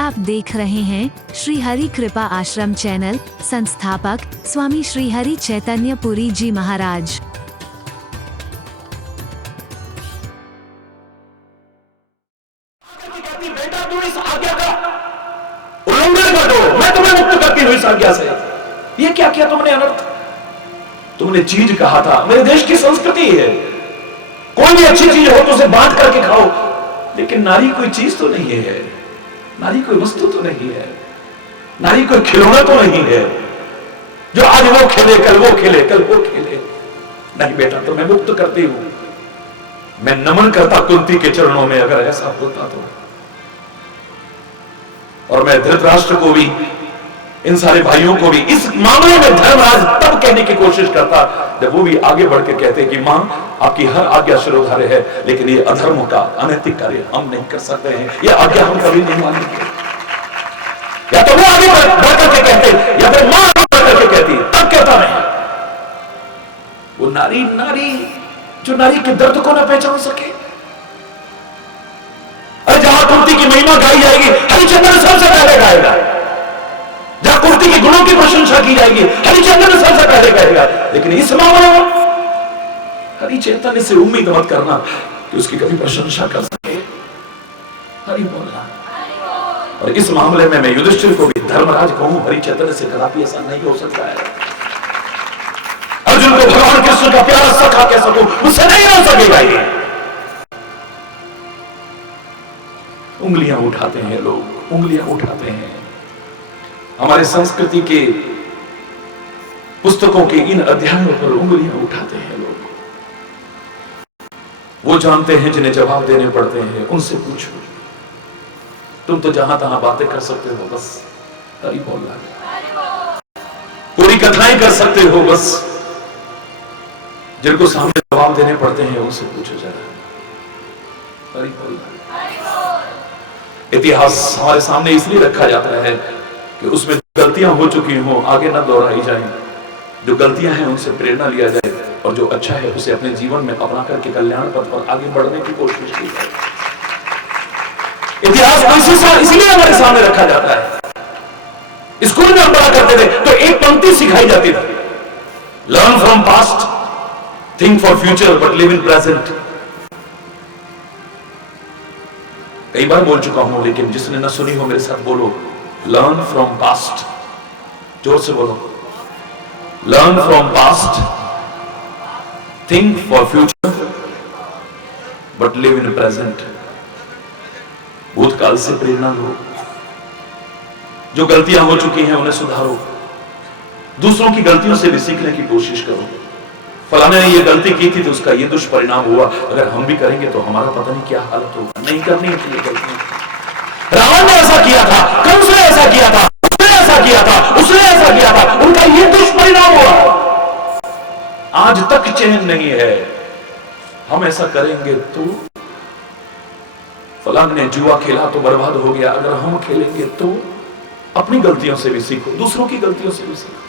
आप देख रहे हैं श्री हरि कृपा आश्रम चैनल। संस्थापक स्वामी श्री हरि चैतन्य पुरी जी महाराज। बेटा तू इस आज्ञा का उल्लंघन कर दो, मैं तुम्हें मुक्त करती हूं इस आज्ञा से। ये क्या किया तुमने अनर्थ? तुमने चीज कहा था, मेरे देश की संस्कृति है, कोई भी अच्छी चीज हो तो उसे बांट करके खाओ, लेकिन नारी कोई चीज तो नहीं है, नारी कोई वस्तु तो नहीं है, नारी कोई खिलौना तो नहीं है जो आज वो खेले कल वो खेले कल वो खेले। नहीं बेटा, तो मैं मुक्त करती हूं। मैं नमन करता कुंती के चरणों में अगर ऐसा होता तो। और मैं धृतराष्ट्र को भी, इन सारे भाइयों को भी इस मामले में धर्मराज तब कहने की कोशिश करता जब वो भी आगे बढ़ के कहते कि मां आपकी हर आज्ञा शिरोधार्य है, लेकिन ये अधर्म का अनैतिक कार्य हम नहीं कर सकते हैं, ये आज्ञा हम कभी नहीं मानेंगे। या तो वो आगे बढ़ करके कहते या फिर मां आगे बढ़ करके कहती, तब कहता नहीं। वो नारी जो नारी के दर्द को ना पहचान सके। अरे जहां कुंती की महिमा गाई जाएगी, हरिचंद्र सबसे पहले गाएगा। जहां कुंती के गुणों की प्रशंसा की जाएगी, हरिचंद्र सबसे पहले कहेगा। लेकिन इस मामले में हरि चैतन्य से उम्मीद मत करना कि उसकी कभी प्रशंसा कर सके। हरि बोलना। और इस मामले में मैं युधिष्ठिर को भी धर्मराज कहूं, हरि चैतन्य से कदापि ऐसा नहीं हो सकता है। अर्जुन को भगवान कृष्ण का प्यारा सखा कह सकूं, मुझसे नहीं हो सकेगा ये। उंगलियां उठाते हैं लोग, उंगलियां उठाते हैं। हमारे संस्कृति के पुस्तकों के इन अध्यायों पर उंगलियां उठाते हैं लोग। वो जानते हैं जिन्हें जवाब देने पड़ते हैं, उनसे पूछो। तुम तो जहां तहां बातें कर सकते हो, बस हरि बोल रहा। पूरी कथाएं कर सकते हो, बस जिनको सामने जवाब देने पड़ते हैं उनसे पूछो जरा। हरि बोल रहा। इतिहास हमारे सामने इसलिए रखा जाता है कि उसमें गलतियां हो चुकी हो आगे ना दोहराई जाए। जो गलतियां हैं उनसे प्रेरणा लिया जाए और जो अच्छा है उसे अपने जीवन में अपना करके कल्याण पथ पर आगे बढ़ने की कोशिश की जाए। इतिहास को इसलिए हमारे सामने रखा जाता है। स्कूल में हम पढ़ा करते थे तो एक पंक्ति सिखाई जाती थी, learn from past, think for future but live in present. कई बार बोल चुका हूं, लेकिन जिसने ना सुनी हो मेरे साथ बोलो, लर्न फ्रॉम पास्ट। जोर से बोलो, learn from past, think for future but live in present. भूतकाल से प्रेरणा लो, जो गलतियां हो चुकी हैं उन्हें सुधारो, दूसरों की गलतियों से भी सीखने की कोशिश करो। फलाने ने ये गलती की थी तो उसका ये दुष्परिणाम हुआ, अगर हम भी करेंगे तो हमारा पता नहीं क्या हालत होगा। नहीं करनी चाहिए गलती। रावण ने ऐसा किया था, कंस ने ऐसा किया था, उसने ऐसा किया था, उसने ऐसा किया था, उनका ये दुष्परिणाम हुआ। आज तक चैन नहीं है। हम ऐसा करेंगे तो फलाने ने जुआ खेला तो बर्बाद हो गया, अगर हम खेलेंगे तो अपनी गलतियों से भी सीखो, दूसरों की गलतियों से भी सीखो।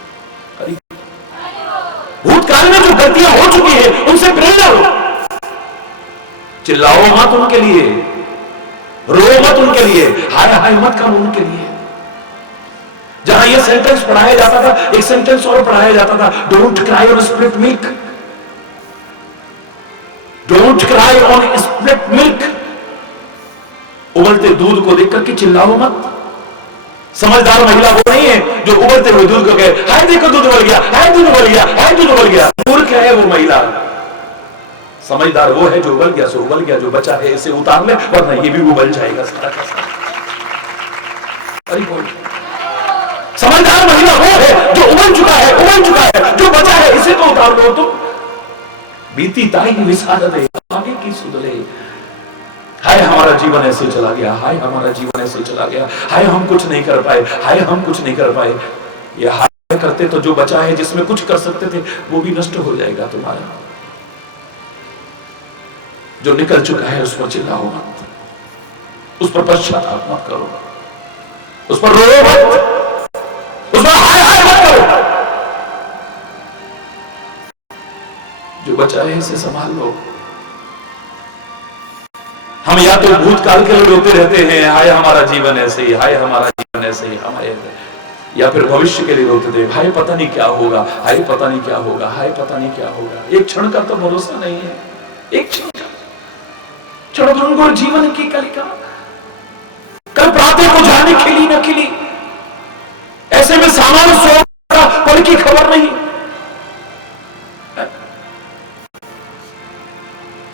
भूतकाल में जो गलतियां हो चुकी है उनसे प्रेरणा लो। चिल्लाओ मत उनके लिए, रो मत उनके लिए, हाय हाय मत करो उनके लिए। जहां यह सेंटेंस पढ़ाया जाता था, एक सेंटेंस और पढ़ाया जाता था, don't cry on split milk, don't cry on split milk. उबलते दूध को देख करके चिल्लाओ मत। समझदार महिला वो नहीं है जो उबलते हुए दूध को कहे हाय देखो दूध उबल गया, हाय दूध उबल गया, हाय दूध उबल गया। मूर्ख है वो महिला। समझदार वो है जो उबल गया सो उबल गया, जो बचा है इसे उतार ले वरना ये भी उबल जाएगा सारा का सारा। समझदार महिला वो है जो उबल चुका है, जो बचा है इसे तो उतार लो। तुम बीती ताई विसार दे, आगे की सुधरे। हाय हमारा जीवन ऐसे चला गया, हाय हमारा जीवन ऐसे चला गया, हाय हम कुछ नहीं कर पाए, हाय हम कुछ नहीं कर पाए। ये हाय करते तो जो बचा है जिसमें कुछ कर सकते थे वो भी नष्ट हो जाएगा तुम्हारा। जो निकल चुका है उस पर चिल्लाओ मत, उस पर पश्चाताप मत करो, उस पर रो मत, उस पर हाय हाय मत करो। जो बचा है इसे संभाल लो। हम या तो भूतकाल के लिए रोते रहते हैं, हाय हमारा जीवन ऐसे ही, हाय हमारा जीवन ऐसे ही, हमारे, या फिर भविष्य के लिए रोते थे, हाय पता नहीं क्या होगा, हाय पता नहीं क्या होगा, हाय पता नहीं क्या होगा। एक क्षण का तो भरोसा नहीं है, एक क्षण का, क्षणभंगुर जीवन की कलिका, कल प्रातः को जाने खिली न खिली, ऐसे में सामान सो का पल की खबर नहीं।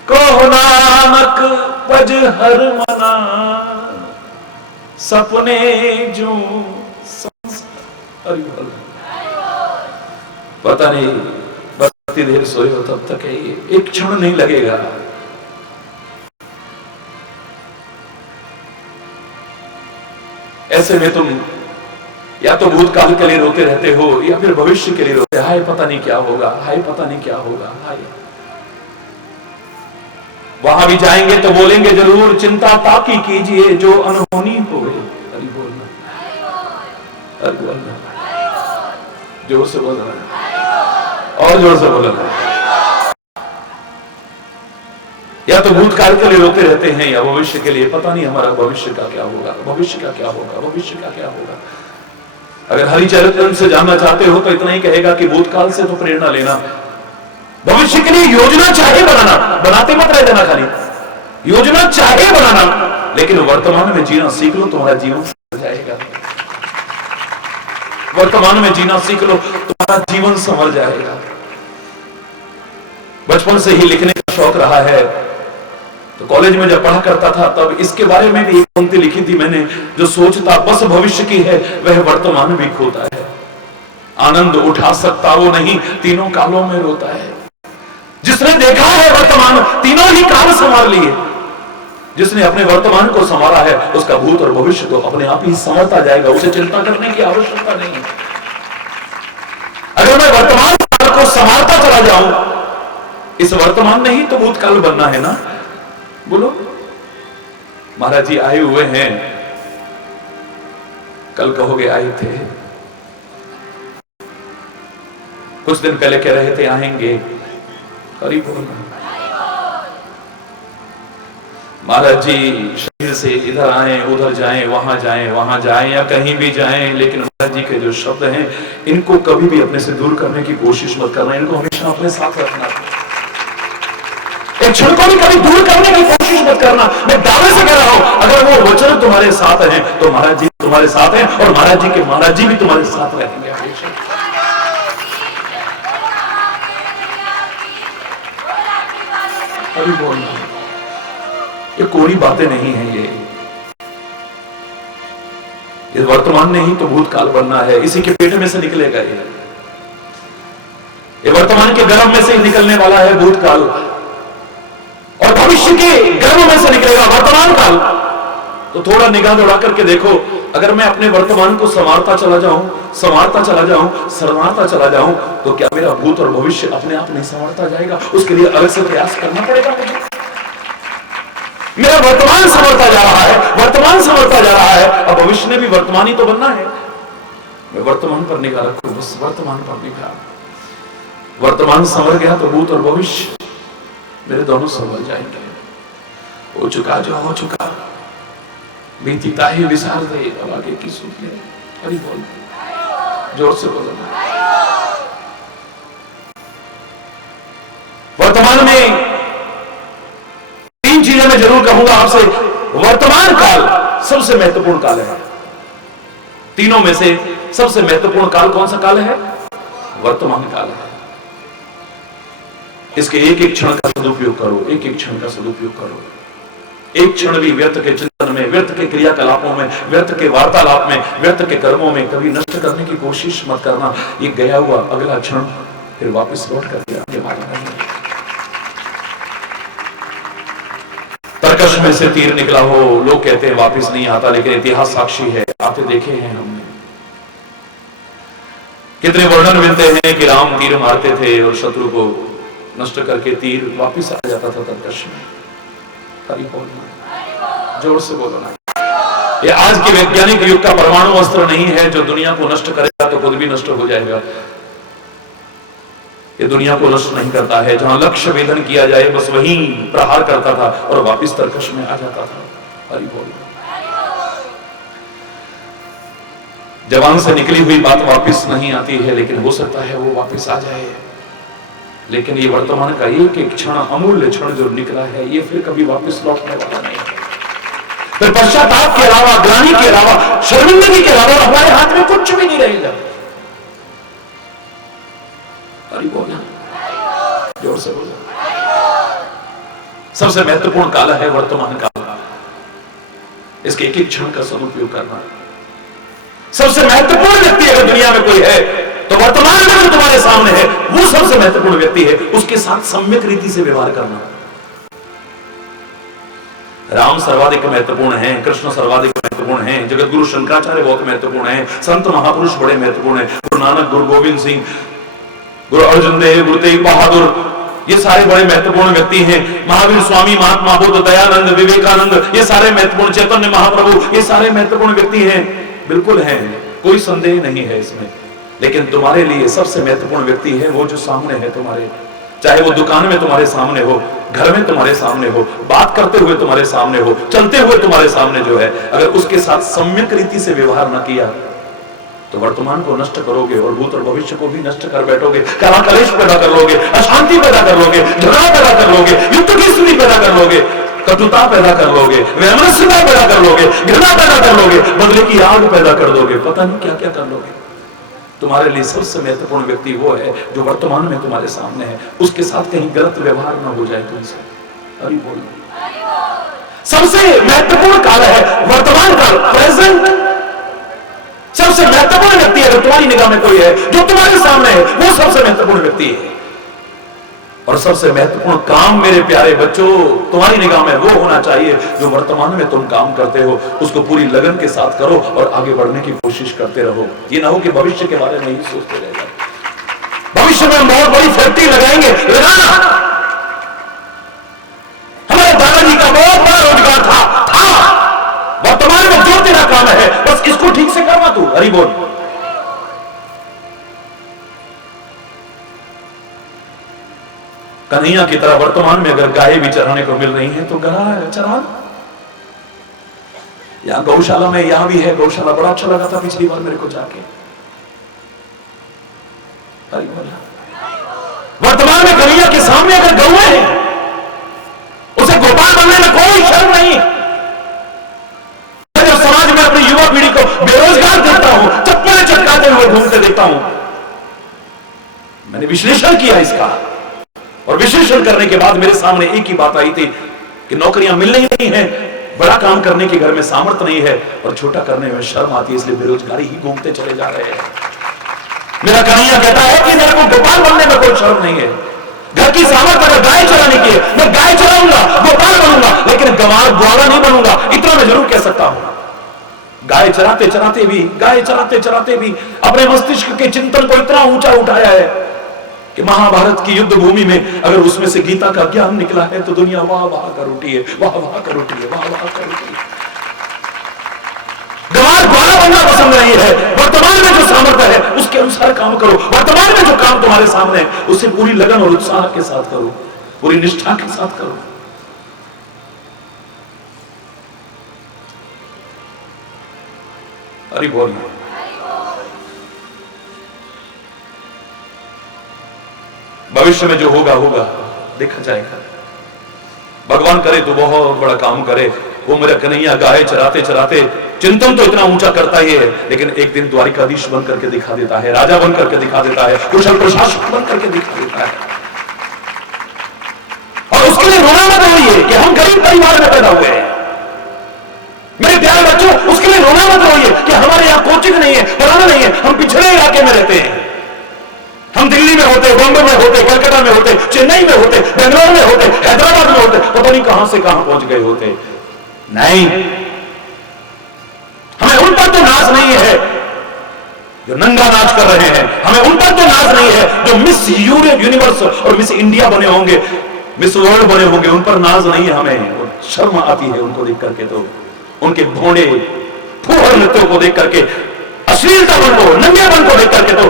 कहो नानक बज हर मना, सपने जो पता नहीं बस इतनी देर सोए हो तब तक है, एक क्षण नहीं लगेगा। ऐसे में तुम या तो भूतकाल के लिए रोते रहते हो या फिर भविष्य के लिए रोते, हाय पता नहीं क्या होगा, हाय पता नहीं क्या होगा, हाय। वहां भी जाएंगे तो बोलेंगे जरूर, चिंता ताकी कीजिए जो अनहोनी हो गई। अरे बोलना, अरे बोलना, जोर से बोलना, और जोर से बोलना। या तो भूतकाल के लिए रोते रहते हैं या भविष्य के लिए, पता नहीं हमारा भविष्य का क्या होगा, भविष्य का क्या होगा, भविष्य का क्या होगा। अगर हरिचरित्र से जानना चाहते हो तो इतना ही कहेगा कि भूतकाल से तो प्रेरणा लेना, भविष्य के लिए योजना चाहे बनाना, बनाते मत रह जाना, खाली योजना चाहे बनाना, लेकिन वर्तमान में जीना सीख लो, तुम्हारा जीवन संभल जाएगा। वर्तमान में जीना सीख लो, तुम्हारा जीवन संभल जाएगा। बचपन से ही लिखने का शौक रहा है, तो कॉलेज में जब पढ़ा करता था तब इसके बारे में भी एक पंक्ति लिखी थी मैंने, जो सोचता बस भविष्य की है वह वर्तमान भी खोता है, आनंद उठा सकता वो नहीं तीनों कालों में रोता है। जिसने देखा है वर्तमान तीनों ही काल संभाल लिए, जिसने अपने वर्तमान को संभाला है उसका भूत और भविष्य तो अपने आप ही संवरता जाएगा, उसे चिंता करने की आवश्यकता नहीं है। अगर मैं वर्तमान काल को संभालता चला जाऊं, इस वर्तमान में ही तो भूतकाल बनना है ना। बोलो, महाराज जी आए हुए हैं, कल कहोगे आए थे, कुछ दिन पहले कह रहे थे आएंगे, करीब बोलना। महाराज जी शरीर से इधर आए, उधर जाएं, वहां जाएं या कहीं भी जाएं, लेकिन महाराज जी के जो शब्द हैं इनको कभी भी अपने से दूर करने की कोशिश मत करना, इनको हमेशा अपने साथ रखना। एक क्षण को भी कभी दूर करने की कोशिश मत करना। मैं दावे से कह रहा हूं, अगर वो वचन तुम्हारे साथ हैं तो महाराज जी तुम्हारे साथ हैं, और महाराज जी के महाराज जी भी तुम्हारे साथ रहेंगे हमेशा। अभी बोलना, ये कोई बातें नहीं है, ये वर्तमान नहीं तो भूतकाल बनना है, इसी के पेट में से निकलेगा ये वर्तमान के गर्भ में से निकलने वाला है भूतकाल, और भविष्य के गर्भ में से निकलेगा वर्तमान काल। तो थोड़ा निगाह दौड़ा करके देखो, अगर मैं अपने वर्तमान को संवारता चला जाऊं, तो क्या मेरा भूत और भविष्य अपने आप नहीं संवारता जाएगा? उसके लिए अलग से प्रयास करना पड़ेगा मुझे। मेरा वर्तमान संवरता जा रहा है, अब भविष्य ने भी वर्तमान ही तो बनना है। मैं वर्तमान पर निगाह रखूं, बस वर्तमान पर निगाह। वर्तमान संवर गया तो भूत और भविष्य मेरे दोनों संभल जाएंगे। हो चुका जो हो चुका, बीतीता ही विसार दे, अब आगे की सुख ले। हरि बोल, जोर से बोलो। वर्तमान में तीन चीजें मैं जरूर कहूंगा आपसे। वर्तमान काल सबसे महत्वपूर्ण काल है। तीनों में से सबसे महत्वपूर्ण काल कौन सा काल है? वर्तमान काल है। इसके एक एक क्षण का सदुपयोग करो, एक एक क्षण का सदुपयोग करो। एक क्षण भी व्यर्थ के चिंतन में, व्यर्थ के क्रियाकलापों में, व्यर्थ के वार्तालाप में, व्यर्थ के कर्मों में कभी नष्ट करने की कोशिश मत करना। ये गया हुआ अगला क्षण फिर वापस लौट करके आगे बढ़ना है। तरकश में से तीर निकला हो, लोग कहते हैं वापस नहीं आता, लेकिन इतिहास साक्षी है, आते देखे हैं हमने। कितने वर्णन मिलते हैं कि राम तीर मारते थे और शत्रु को नष्ट करके तीर वापस आ जाता था तरकश में। हरि बोल, जोर से बोलो ना। ये आज के वैज्ञानिक युग का परमाणु अस्त्र नहीं है जो दुनिया को नष्ट करेगा तो खुद भी नष्ट हो जाएगा। ये दुनिया को नष्ट नहीं करता है। जहां लक्ष्य वेदन किया जाए बस वहीं प्रहार करता था और वापिस तरकश में आ जाता था। हरि बोल। जवान से निकली हुई बात वापस नहीं आती है, लेकिन हो सकता है वो वापस आ जाए। लेकिन ये वर्तमान का एक क्षण, अमूल्य क्षण जो निकला है, ये फिर कभी वापस लौटने वाला नहीं है। फिर पश्चाताप के अलावा, ग्लानि के अलावा, शर्मिंदगी के अलावा हमारे हाथ में कुछ भी नहीं रहेगा। अरे बोलना, जोर से बोलना। सबसे महत्वपूर्ण काल है वर्तमान काल। इसके एक एक क्षण का सदुपयोग करना। सबसे महत्वपूर्ण व्यक्ति अगर दुनिया में कोई है तो वर्तमान में जो तुम्हारे सामने है वो सबसे महत्वपूर्ण व्यक्ति है। उसके साथ सम्यक रीति से व्यवहार करना। राम सर्वाधिक महत्वपूर्ण हैं, कृष्ण सर्वाधिक महत्वपूर्ण हैं, जगत गुरु शंकराचार्य बहुत महत्वपूर्ण हैं, संत महापुरुष बड़े महत्वपूर्ण हैं, गुरु नानक, गुरु गोविंद सिंह, गुरु अर्जुन देव, गुरु तेग बहादुर, ये सारे बड़े महत्वपूर्ण व्यक्ति हैं। महावीर स्वामी, महात्मा बुद्ध, दयानंद, विवेकानंद, ये सारे महत्वपूर्ण, चैतन्य महाप्रभु, ये सारे महत्वपूर्ण व्यक्ति हैं, बिल्कुल हैं, कोई संदेह नहीं है इसमें। लेकिन तुम्हारे लिए सबसे महत्वपूर्ण व्यक्ति है वो जो सामने है तुम्हारे। चाहे वो दुकान में तुम्हारे सामने हो, घर में तुम्हारे सामने हो, बात करते हुए तुम्हारे सामने हो, चलते हुए तुम्हारे सामने जो है, अगर उसके साथ सम्यक रीति से व्यवहार न किया तो वर्तमान को नष्ट करोगे और भूत और भविष्य को भी नष्ट कर बैठोगे। कलह कलेश पैदा कर लोगे, अशांति पैदा कर लोगे, झगड़ा पैदा कर लोगे, युद्ध की स्थिति पैदा कर लोगे, कटुता पैदा कर लोगे, वैमनस्यता पैदा कर लोगे, घृणा पैदा कर लोगे, बदले की आग पैदा कर दोगे, पता नहीं क्या क्या कर लोगे। तुम्हारे लिए सबसे महत्वपूर्ण व्यक्ति वो है जो वर्तमान में तुम्हारे सामने है। उसके साथ कहीं गलत व्यवहार ना हो जाए तुमसे। अरे बोल। सबसे महत्वपूर्ण काल है वर्तमान काल, प्रेजेंट। सबसे महत्वपूर्ण व्यक्ति अगर तुम्हारी निगाह में कोई है जो तुम्हारे सामने है, वो सबसे महत्वपूर्ण व्यक्ति है। और सबसे महत्वपूर्ण काम मेरे प्यारे बच्चों तुम्हारी निगाह में वो होना चाहिए जो वर्तमान में तुम काम करते हो उसको पूरी लगन के साथ करो और आगे बढ़ने की कोशिश करते रहो। ये ना हो कि भविष्य के बारे में ही सोचते रह जाओ। भविष्य में हम बहुत बड़ी फैक्ट्री लगाएंगे, लगाना। हमारे दादाजी का बहुत बड़ा रोजगार था। वर्तमान में जो तेरा काम है बस इसको ठीक से करना तू। हरि बोल। कन्हैया की तरह वर्तमान में अगर गाय भी चराने को मिल रही हैं तो चरा। यहां गौशाला में, यहां भी है गौशाला, बड़ा अच्छा लगा था पिछली बार मेरे को जाके। वर्तमान में कन्हैया के सामने अगर गौएं हैं, उसे गोपाल बनने में कोई शर्म नहीं। मैं जब समाज में अपनी युवा पीढ़ी को बेरोजगार देखता हूं, चप्पलें चटकाते हुए घूमते देखता हूं, मैंने विश्लेषण किया इसका, और विश्लेषण करने के बाद मेरे सामने एक ही बात आई थी कि नौकरियां मिल नहीं है, बड़ा काम करने के घर में सामर्थ्य नहीं है और छोटा करने में शर्म आती है, इसलिए बेरोजगारी ही घूमते चले जा रहे हैं। मेरा कन्हैया कहता है कि मेरे को गोपाल बनने में कोई शर्म नहीं है। घर की सामर्थ्य अगर गाय चराने की है, मैं गाय चराऊंगा, गोपाल बनूंगा, लेकिन ग्वाला नहीं बनूंगा। इतना मैं जरूर कह सकता हूं। गाय चराते चराते भी अपने मस्तिष्क के चिंतन को इतना ऊंचा उठाया है कि महाभारत की युद्ध भूमि में अगर उसमें से गीता का ज्ञान निकला है तो दुनिया वाह वाह कर उठी है, वाह वाह कर उठी है, वाह वाह कर उठी है। ग्वाला बनना पसंद नहीं है। वर्तमान में जो सामर्थ्य है उसके अनुसार काम करो। वर्तमान में जो काम तुम्हारे सामने है उसे पूरी लगन और उत्साह के साथ करो, पूरी निष्ठा के साथ करो। अरे बोल। भविष्य में जो होगा देखा जाएगा। भगवान करे तो बहुत बड़ा काम करे। वो मेरा कन्हैया गाय चराते चराते चिंतन तो इतना ऊंचा करता ही है, लेकिन एक दिन द्वारिकाधीश बन करके दिखा देता है, राजा बन करके दिखा देता है, कुशल प्रशासक बन करके दिखा देता है। और उसके लिए रोना मत रोइए कि हम गरीब परिवार में पैदा हुए हैं। मेरे प्यारे बच्चों, उसके लिए रोना मत रोइए कि हमारे यहाँ कोचिंग नहीं है, पढ़ाना नहीं है, हम पिछड़े इलाके में रहते हैं। हम दिल्ली में होते, बॉम्बे में होते, कलकत्ता में होते, चेन्नई में होते, बेंगलोर में होते, हैदराबाद में होते, पता नहीं कहां से कहां पहुंच गए होते। नहीं, हमें उन पर तो नाज नहीं है जो नंगा नाच कर रहे हैं। हमें उन पर तो नाज नहीं है जो मिस यूनिवर्स और मिस इंडिया बने होंगे, मिस वर्ल्ड बने होंगे। उन पर नाज नहीं है हमें। शर्म आती है उनको देख करके, तो उनके भोंडे फूहड़ नृत्यों को देख करके, अश्लीलता को, नंगेपन को देख करके तो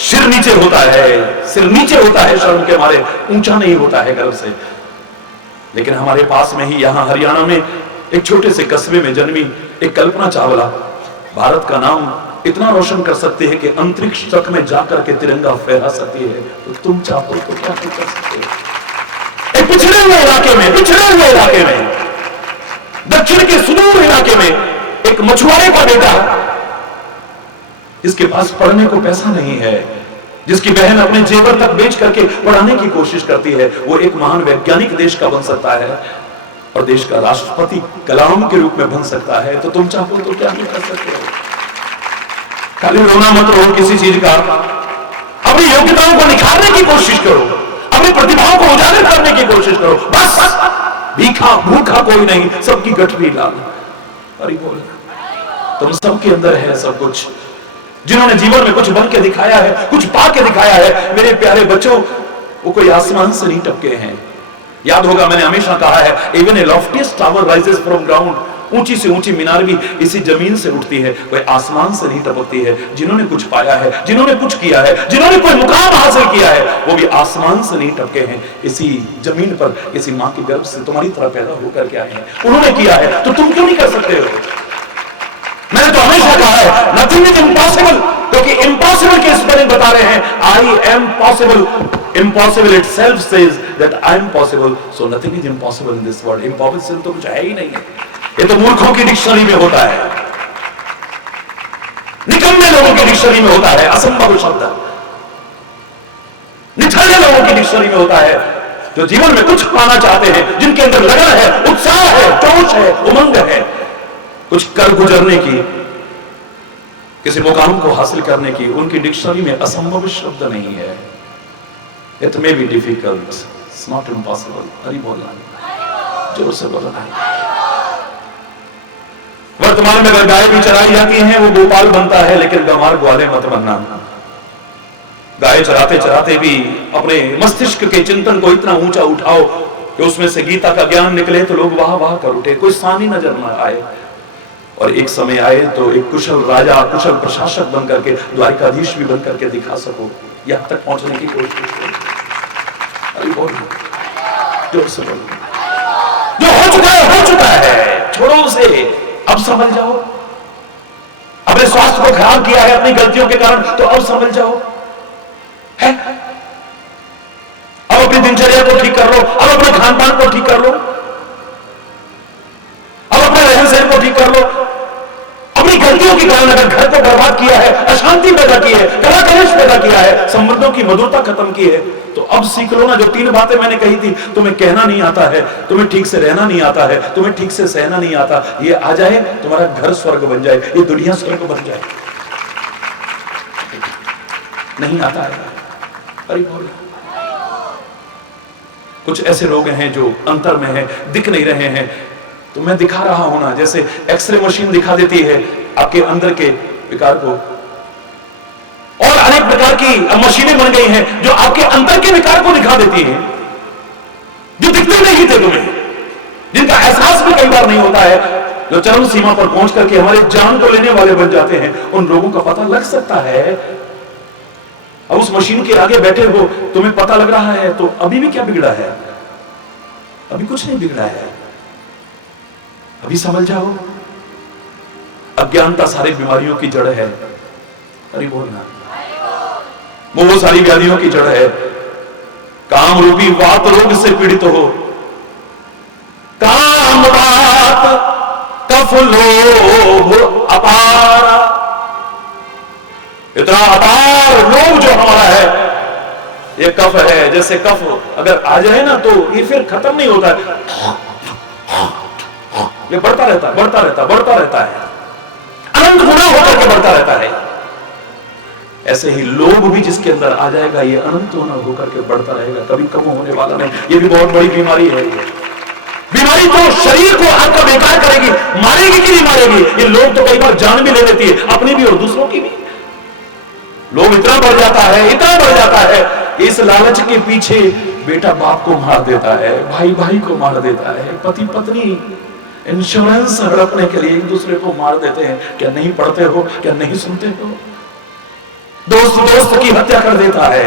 सिर नीचे होता है, सिर नीचे होता है शर्म के मारे, ऊंचा नहीं होता है गर्व से। लेकिन हमारे पास में ही यहां हरियाणा में एक छोटे से कस्बे में जन्मी एक कल्पना चावला भारत का नाम इतना रोशन कर सकती है कि अंतरिक्ष तक में जाकर के तिरंगा फहरा सकती है। तो तुम चाहो तो क्या कर सकते हो? एक पिछड़े हुए इलाके में, दक्षिण के सुदूर इलाके में एक मछुआरे का बेटा, जिसके पास पढ़ने को पैसा नहीं है, जिसकी बहन अपने जेवर तक बेच करके पढ़ाने की कोशिश करती है, वो एक महान वैज्ञानिक देश का बन सकता है और देश का राष्ट्रपति कलाम के रूप में बन सकता है। तो तुम चाहो तो क्या नहीं कर सकते हो? खाली रोना मत रो किसी चीज का, अपनी योग्यताओं को निखारने की कोशिश करो, अपनी प्रतिभाओं को उजागर करने की कोशिश करो। बस भीखा भूखा कोई नहीं, सबकी गठरी लाल। अरे बोल, तुम सबके अंदर है सब कुछ। जिन्होंने जीवन में कुछ बन के दिखाया है, कुछ पा के दिखाया है, मेरे प्यारे बच्चों, वो कोई आसमान से नहीं टपके हैं। याद होगा मैंने हमेशा कहा है, even a loftiest tower rises from ground, ऊंची से ऊंची मीनार भी इसी जमीन से उठती है, कोई आसमान से नहीं टपकती है। जिन्होंने कुछ पाया है, जिन्होंने कुछ किया है, जिन्होंने कोई मुकाम हासिल किया है, वो भी आसमान से नहीं टपके हैं, इसी जमीन पर किसी मां के गर्भ से तुम्हारी तरह पैदा होकर के आए हैं। उन्होंने किया है तो तुम क्यों नहीं कर सकते हो? मैंने तो हमेशा कहा है नथिंग इज इम्पॉसिबल, क्योंकि इम्पॉसिबल के स्पेलिंग बता रहे हैं I am possible. Impossible itself says that I am possible, so nothing is impossible in this world. Impossible तो कुछ है ही नहीं है, ये तो मूर्खों की डिक्शनरी में होता है, निकम्मे लोगों की डिक्शनरी में होता है असंभव शब्द, निठल्ले लोगों की डिक्शनरी में होता है, जो जीवन में कुछ पाना चाहते हैं, जिनके अंदर लगन है, उत्साह है, जोश है, उमंग है, कुछ कर गुजरने की, किसी मुकाम को हासिल करने की, उनकी डिक्शनरी में असंभव शब्द नहीं है। It may be difficult, it's not impossible. हरी बोलना, जोर से बोलना। वर्तमान में अगर गाय भी चराई जाती हैं, वो गोपाल बनता है, लेकिन गंवार ग्वाले मत बनना। गाय चराते चराते भी अपने मस्तिष्क के चिंतन को इतना ऊंचा उठाओ कि उसमें से गीता का ज्ञान निकले तो लोग वाह वाह कर उठे, कोई सानी नजर न आए। और एक समय आए तो एक कुशल राजा, कुशल प्रशासक बनकर के, द्वारिकाधीश भी बनकर के दिखा सको, यहां तक पहुंचने की कोशिश करो। अरे बोल, जोर से बोल। जो हो चुका है, छोड़ो उसे, अब समझ जाओ। अपने स्वास्थ्य को खराब किया है अपनी गलतियों के कारण, तो अब समझ जाओ है। अब अपनी दिनचर्या को ठीक कर लो, अब अपने खान पान को ठीक कर लो, अब अपने रहन सहन को ठीक कर लो। अपनी गलतियों के कारण अगर घर को बर्बाद किया है, अशांति पैदा की है, कलह कलेश पैदा किया है, संबंधों की मधुरता खत्म की है, तो अब सीख लो ना। जो 3 बातें मैंने कही थी, तुम्हें कहना नहीं आता है, तुम्हें ठीक से रहना नहीं आता है, तुम्हें ठीक से सहना नहीं आता, ये आ जाए, तुम्हारा घर स्वर्ग बन जाए, ये दुनिया स्वर्ग बन जाए। नहीं आता है, अरे बोल। कुछ ऐसे लोग हैं जो अंतर में हैं, दिख नहीं रहे हैं, तो मैं दिखा रहा हूं ना, जैसे एक्सरे मशीन दिखा देती है आपके अंदर के विकार को, और अनेक प्रकार की मशीनें बन गई हैं जो आपके अंदर के विकार को दिखा देती हैं, जो दिखते नहीं थे तुम्हें, जिनका एहसास भी कई बार नहीं होता है, जो चरम सीमा पर पहुंच करके हमारे जान को लेने वाले बन जाते हैं। उन लोगों का पता लग सकता है। अब उस मशीन के आगे बैठे हो, तुम्हें पता लग रहा है, तो अभी भी क्या बिगड़ा है? अभी कुछ नहीं बिगड़ा है, अभी समझ जाओ। अज्ञानता सारी बीमारियों की जड़ है, अरे बोलना। वो सारी व्याधियों की जड़ है। काम रूपी वात रोग से पीड़ित हो, काम वात कफ लोभ अपार, इतना अपार लोभ जो हमारा है, ये कफ है। जैसे कफ अगर आ जाए ना, तो ये फिर खत्म नहीं होता है, ये बढ़ता रहता है, बढ़ता रहता, बढ़ता रहता है, अनंत गुना होकर के बढ़ता रहता है। ऐसे ही लोभ भी जिसके अंदर आ जाएगा, ये अनंत गुना होकर के बढ़ता रहेगा, कभी कम होने वाला नहीं। ये भी बहुत बड़ी बीमारी है। बीमारी तो शरीर को आपका बेकार करेगी, मारेगी कि नहीं मारेगी। ये लोभ तो कई बार जान भी ले लेती है, अपनी भी और दूसरों की भी। लोभ इतना बढ़ जाता है, इतना बढ़ जाता है, इस लालच के पीछे बेटा बाप को मार देता है, भाई भाई को मार देता है, पति पत्नी इंश्योरेंस हड़पने के लिए एक दूसरे को मार देते हैं। क्या नहीं पढ़ते हो? क्या नहीं सुनते हो? दोस्त दोस्त की हत्या कर देता है।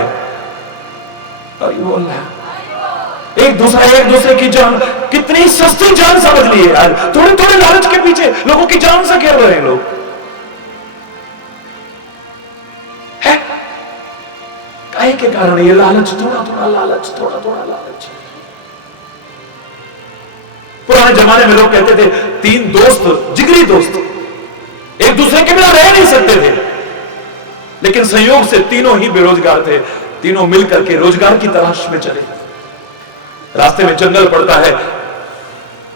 और ये बोल रहा है एक दूसरे की जान, कितनी सस्ती जान समझ ली है यार। थोड़े थोड़े लालच के पीछे लोगों की जान से खेल रहे हैं लोग। है काहे के कारण ये लालच, थोड़ा थोड़ा लालच, थोड़ा थोड़ा लालच। पुराने जमाने में लोग कहते थे 3 दोस्त, जिगरी दोस्त, एक दूसरे के बिना रह नहीं सकते थे, लेकिन संयोग से तीनों ही बेरोजगार थे। तीनों मिलकर के रोजगार की तलाश में चले। रास्ते में जंगल पड़ता है,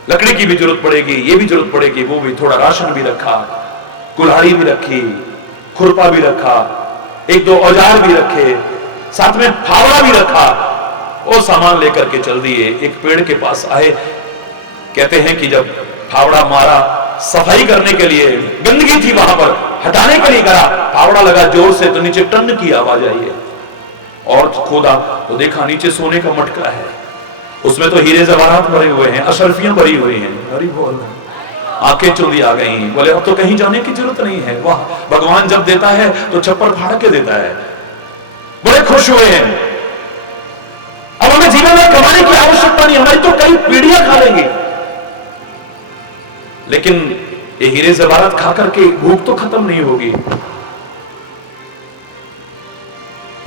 लकड़ी की भी जरूरत पड़ेगी, ये भी जरूरत पड़ेगी, वो भी, थोड़ा राशन भी रखा, कुल्हाड़ी भी रखी, खुरपा भी रखा, 1-2 औजार भी रखे, साथ में फावड़ा भी रखा। वो सामान लेकर के चल दिए। एक पेड़ के पास आए। कहते हैं कि जब फावड़ा मारा, सफाई करने के लिए, गंदगी थी वहां पर, हटाने के लिए करा, फावड़ा लगा जोर से तो नीचे टन की आवाज आई है। और खोदा तो देखा नीचे सोने का मटका है, उसमें तो हीरे जवाहरात भरे हुए हैं, अशरफियां भरी हुई हैं। अरे बोल, आंखें चुंदी आ गई। बोले अब तो कहीं जाने की जरूरत नहीं है। वाह, भगवान जब देता है तो छप्पर फाड़ के देता है। बड़े खुश हुए हैं। अब हमें जीवन में कमाने की आवश्यकता नहीं, हमारी तो कई पीढ़ियां खा लेंगे, लेकिन ये हीरे जवाहरात खा करके भूख तो खत्म नहीं होगी।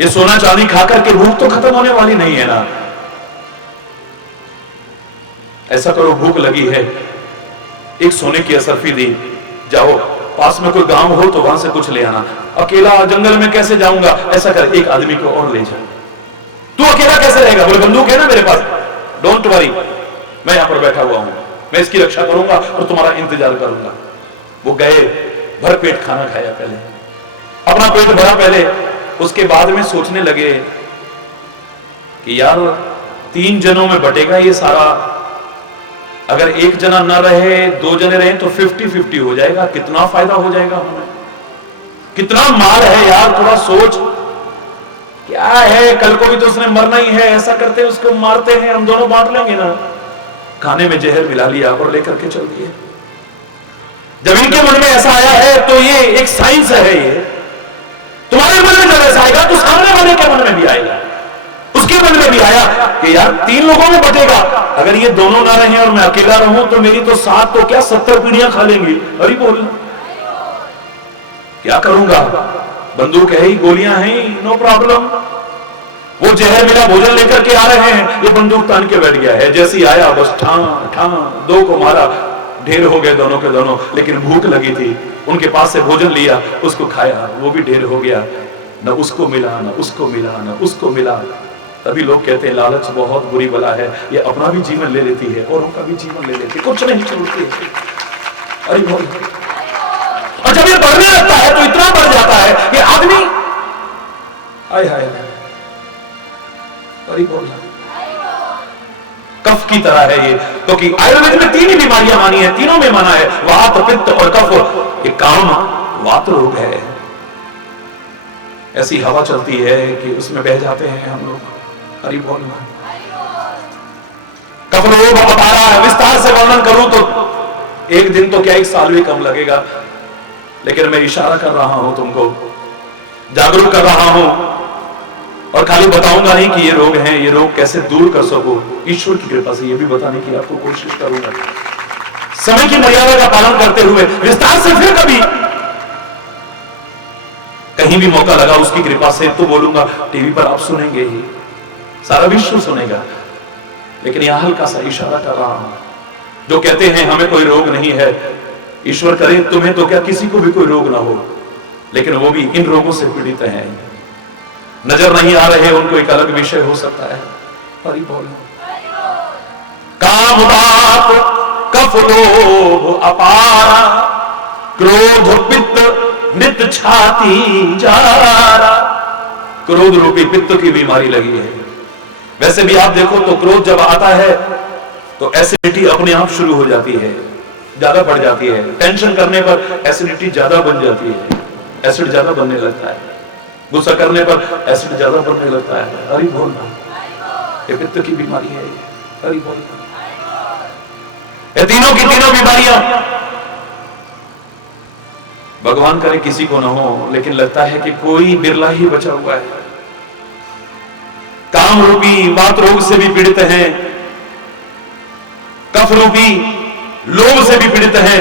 ये सोना चांदी खा करके भूख तो खत्म होने वाली नहीं है ना। ऐसा करो, भूख लगी है, एक सोने की असरफी दी, जाओ पास में कोई गांव हो तो वहां से कुछ ले आना। अकेला जंगल में कैसे जाऊंगा? ऐसा कर, एक आदमी को और ले जा। तू अकेला कैसे रहेगा? बोले बंदूक है ना मेरे पास, डोंट वरी, मैं यहां पर बैठा हुआ हूं, मैं इसकी रक्षा करूंगा और तुम्हारा इंतजार करूंगा। वो गए, भर पेट खाना खाया, पहले अपना पेट भरा पहले, उसके बाद में सोचने लगे कि यार 3 जनों में बटेगा ये सारा, अगर एक जना ना रहे, 2 जने रहे तो 50-50 हो जाएगा। कितना फायदा हो जाएगा हमें, कितना माल है यार, थोड़ा सोच। क्या है, कल को भी तो उसने मरना ही है, ऐसा करते उसको मारते हैं, हम दोनों बांट लेंगे ना। खाने में जहर मिला लिया और लेकर के चल दिए। जब इनके मन में ऐसा आया है तो ये एक साइंस है, ये तुम्हारे मन में जब ऐसा आएगा तो सामने वाले के मन में भी आएगा। उसके मन में भी आया कि यार 3 लोगों में बटेगा, अगर ये दोनों ना रहे और मैं अकेला रहूं तो मेरी तो 7 तो क्या 70 पीढ़ियां खा लेंगी। अरे बोल, क्या करूंगा, बंदूक है ही, गोलियां हैं ही, नो प्रॉब्लम। वो जहर मिला भोजन लेकर के आ रहे हैं, ये बंदूक तान के बैठ गया है। जैसे ही आया बस ठां ठां 2 को मारा, ढेर हो गए दोनों के दोनों। लेकिन भूख लगी थी, उनके पास से भोजन लिया, उसको खाया, वो भी ढेर हो गया। न उसको मिला, न उसको मिला, न उसको मिला। तभी लोग कहते हैं लालच बहुत बुरी बला है, ये अपना भी जीवन ले लेती है, औरों का भी जीवन ले लेती है, कुछ नहीं छोड़ती है। अरे बोल, और जब ये बढ़ने लगता है तो इतना बढ़ जाता है कि आदमी हाय हाय, अरे बोल, कफ की तरह है ये। क्योंकि तो आयुर्वेद में 3 ही बीमारियां मानी है, तीनों में माना है, वात, पित्त और कफ। ये काम वात रोग है। ऐसी हवा चलती है कि उसमें बह जाते हैं हम लोग। अरे बोल, कफ रोग अपारा है, विस्तार से वर्णन करूं तो 1 दिन तो क्या 1 साल भी कम लगेगा। लेकिन मैं इशारा कर रहा हूं तुमको, जागरूक कर रहा हूं, और खाली बताऊंगा नहीं कि ये रोग हैं, ये रोग कैसे दूर कर सको, ईश्वर की कृपा से ये भी बताने की आपको कोशिश करूंगा, समय की मर्यादा का पालन करते हुए विस्तार से। फिर कभी कहीं भी मौका लगा उसकी कृपा से तो बोलूंगा। टीवी पर आप सुनेंगे ही, सारा विश्व सुनेगा, लेकिन यहां हल्का सा इशारा कर रहा हूं। जो कहते हैं हमें कोई रोग नहीं है, ईश्वर करे तुम्हें तो क्या किसी को भी कोई रोग ना हो, लेकिन वो भी इन रोगों से पीड़ित हैं, नजर नहीं आ रहे, उनको एक अलग विषय हो सकता है। हरि बोल, काम वात कफ लोभ अपारा, क्रोध पित्त नित छाती जारा। क्रोध रूपी पित्त की बीमारी लगी है। वैसे भी आप देखो तो क्रोध जब आता है तो एसिडिटी अपने आप शुरू हो जाती है, ज्यादा बढ़ जाती है। टेंशन करने पर एसिडिटी ज्यादा बन जाती है, एसिड ज्यादा बनने लगता है। गुस्सा करने पर एसिड ज्यादा बढ़ने लगता है। हरि बोल, ये पित्त की बीमारी है। हरि बोल, ये तीनों की तीनों बीमारियां भगवान करे किसी को ना हो, लेकिन लगता है कि कोई बिरला ही बचा हुआ है। काम रूपी मात रोग से भी पीड़ित हैं, कफ रूपी लोभ से भी पीड़ित हैं।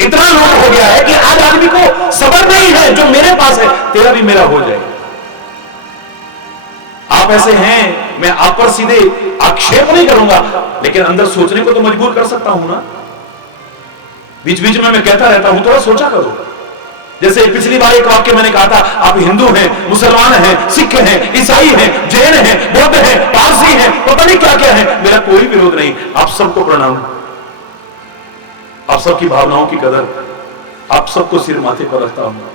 इतना लोभ हो गया है कि आज आदमी को सबर नहीं है, जो मेरे पास है तेरा भी मेरा हो जाए। आप ऐसे हैं, मैं आप पर सीधे आक्षेप नहीं करूंगा, लेकिन अंदर सोचने को तो मजबूर कर सकता हूं ना। बीच बीच में मैं कहता रहता हूं, थोड़ा सोचा करो। जैसे पिछली बार एक वाक्य मैंने कहा था, आप हिंदू हैं, मुसलमान हैं, सिख हैं, ईसाई हैं, जैन हैं, बौद्ध हैं, पारसी हैं, पता नहीं क्या क्या है, मेरा कोई विरोध नहीं। आप सबको प्रणाम, आप सबकी भावनाओं की कदर, आप सबको सिर माथे पर रखता हूं।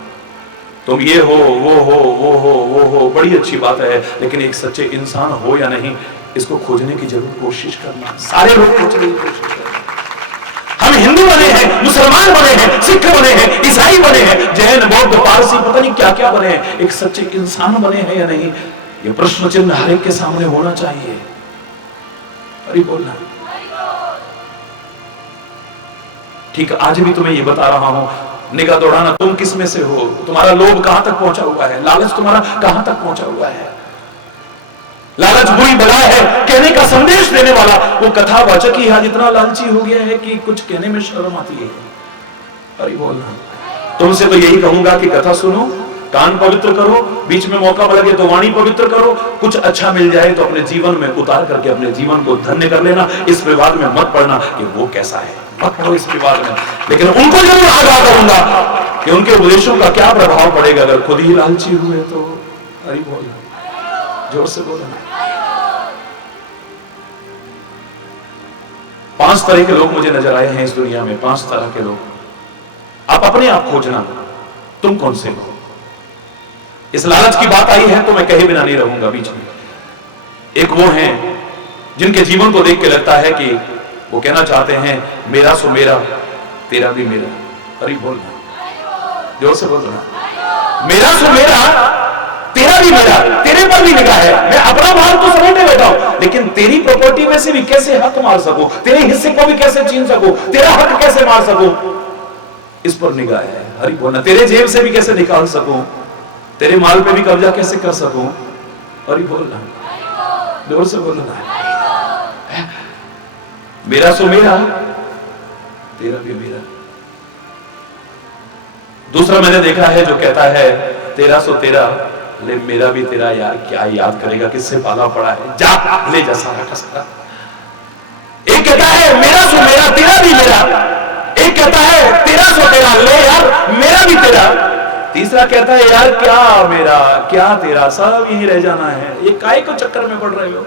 तुम ये हो, वो हो, वो हो, वो हो, बड़ी अच्छी बात है, लेकिन एक सच्चे इंसान हो या नहीं, इसको खोजने की जरूर कोशिश करना। सारे लोग खोजने की कोशिश करना। हम हिंदू बने हैं, मुसलमान बने हैं, सिख बने हैं, ईसाई बने हैं, जैन, बौद्ध, पारसी, पता नहीं क्या क्या बने हैं, एक सच्चे इंसान बने हैं या नहीं, ये प्रश्न चिन्ह हर एक के सामने होना चाहिए। अरे बोलना ठीक। आज भी तुम्हें ये बता रहा हूं, निगाह दौड़ाना, तुम किस में से हो, तुम्हारा लोभ कहां तक पहुंचा हुआ है, लालच तुम्हारा कहां तक पहुंचा हुआ है। लालच बुरी बला है, कहने का संदेश देने वाला वो कथावाचक ही आज इतना लालची हो गया है कि कुछ कहने में शर्म आती है। अरे बोलना, तुमसे तो यही कहूंगा कि कथा सुनो, कान पवित्र करो, बीच में मौका लगे तो वाणी पवित्र करो, कुछ अच्छा मिल जाए तो अपने जीवन में उतार करके अपने जीवन को धन्य कर लेना। इस विवाद में मत पड़ना कि वो कैसा है, मत पड़ो इस विवाद में, लेकिन उनको जरूर आगाह करूंगा कि उनके उपदेशों का क्या प्रभाव पड़ेगा अगर खुद ही लालची हुए तो। अरे बोलना, जोर से बोलना। 5 तरह के लोग मुझे नजर आए हैं इस दुनिया में, 5 तरह के लोग। आप अपने आप खोजना, तुम कौन से हो। इस लालच की बात आई है तो मैं कहे बिना नहीं रहूंगा बीच में। एक वो हैं जिनके जीवन को देख के लगता है कि वो कहना चाहते हैं, मेरा सो मेरा, तेरा भी मेरा। अरे बोलना, जोर से बोलना। मेरा सो मेरा, तेरा भी मेरा, तेरे पर भी निगाह है। मैं अपना भार तो समेटे बैठा हूं, लेकिन तेरी प्रॉपर्टी में से भी कैसे हक मार सकूं, तेरे हिस्से को भी कैसे छीन सकूं, तेरा हक कैसे मार सकूं, इस पर निगाह है। हरि बोलना। तेरे जेब से भी कैसे निकाल सकूं, तेरे माल पे भी कब्जा कैसे कर सकूं। हरि बोलना, जोर से बोलना। मेरा सो मेरा, तेरा भी मेरा। दूसरा मैंने देखा है जो कहता है, तेरा सो तेरा, ले मेरा भी तेरा। यार क्या याद करेगा, किससे पाला पड़ा है, जा ले जा सारा का सारा। एक कहता है मेरा सो मेरा, तेरा भी मेरा। एक कहता है तेरा सो तेरा, ले यार मेरा भी तेरा। तीसरा कहता है यार क्या मेरा क्या तेरा, सब यहीं रह जाना है। ये काय को चक्कर में पड़ रहे हो,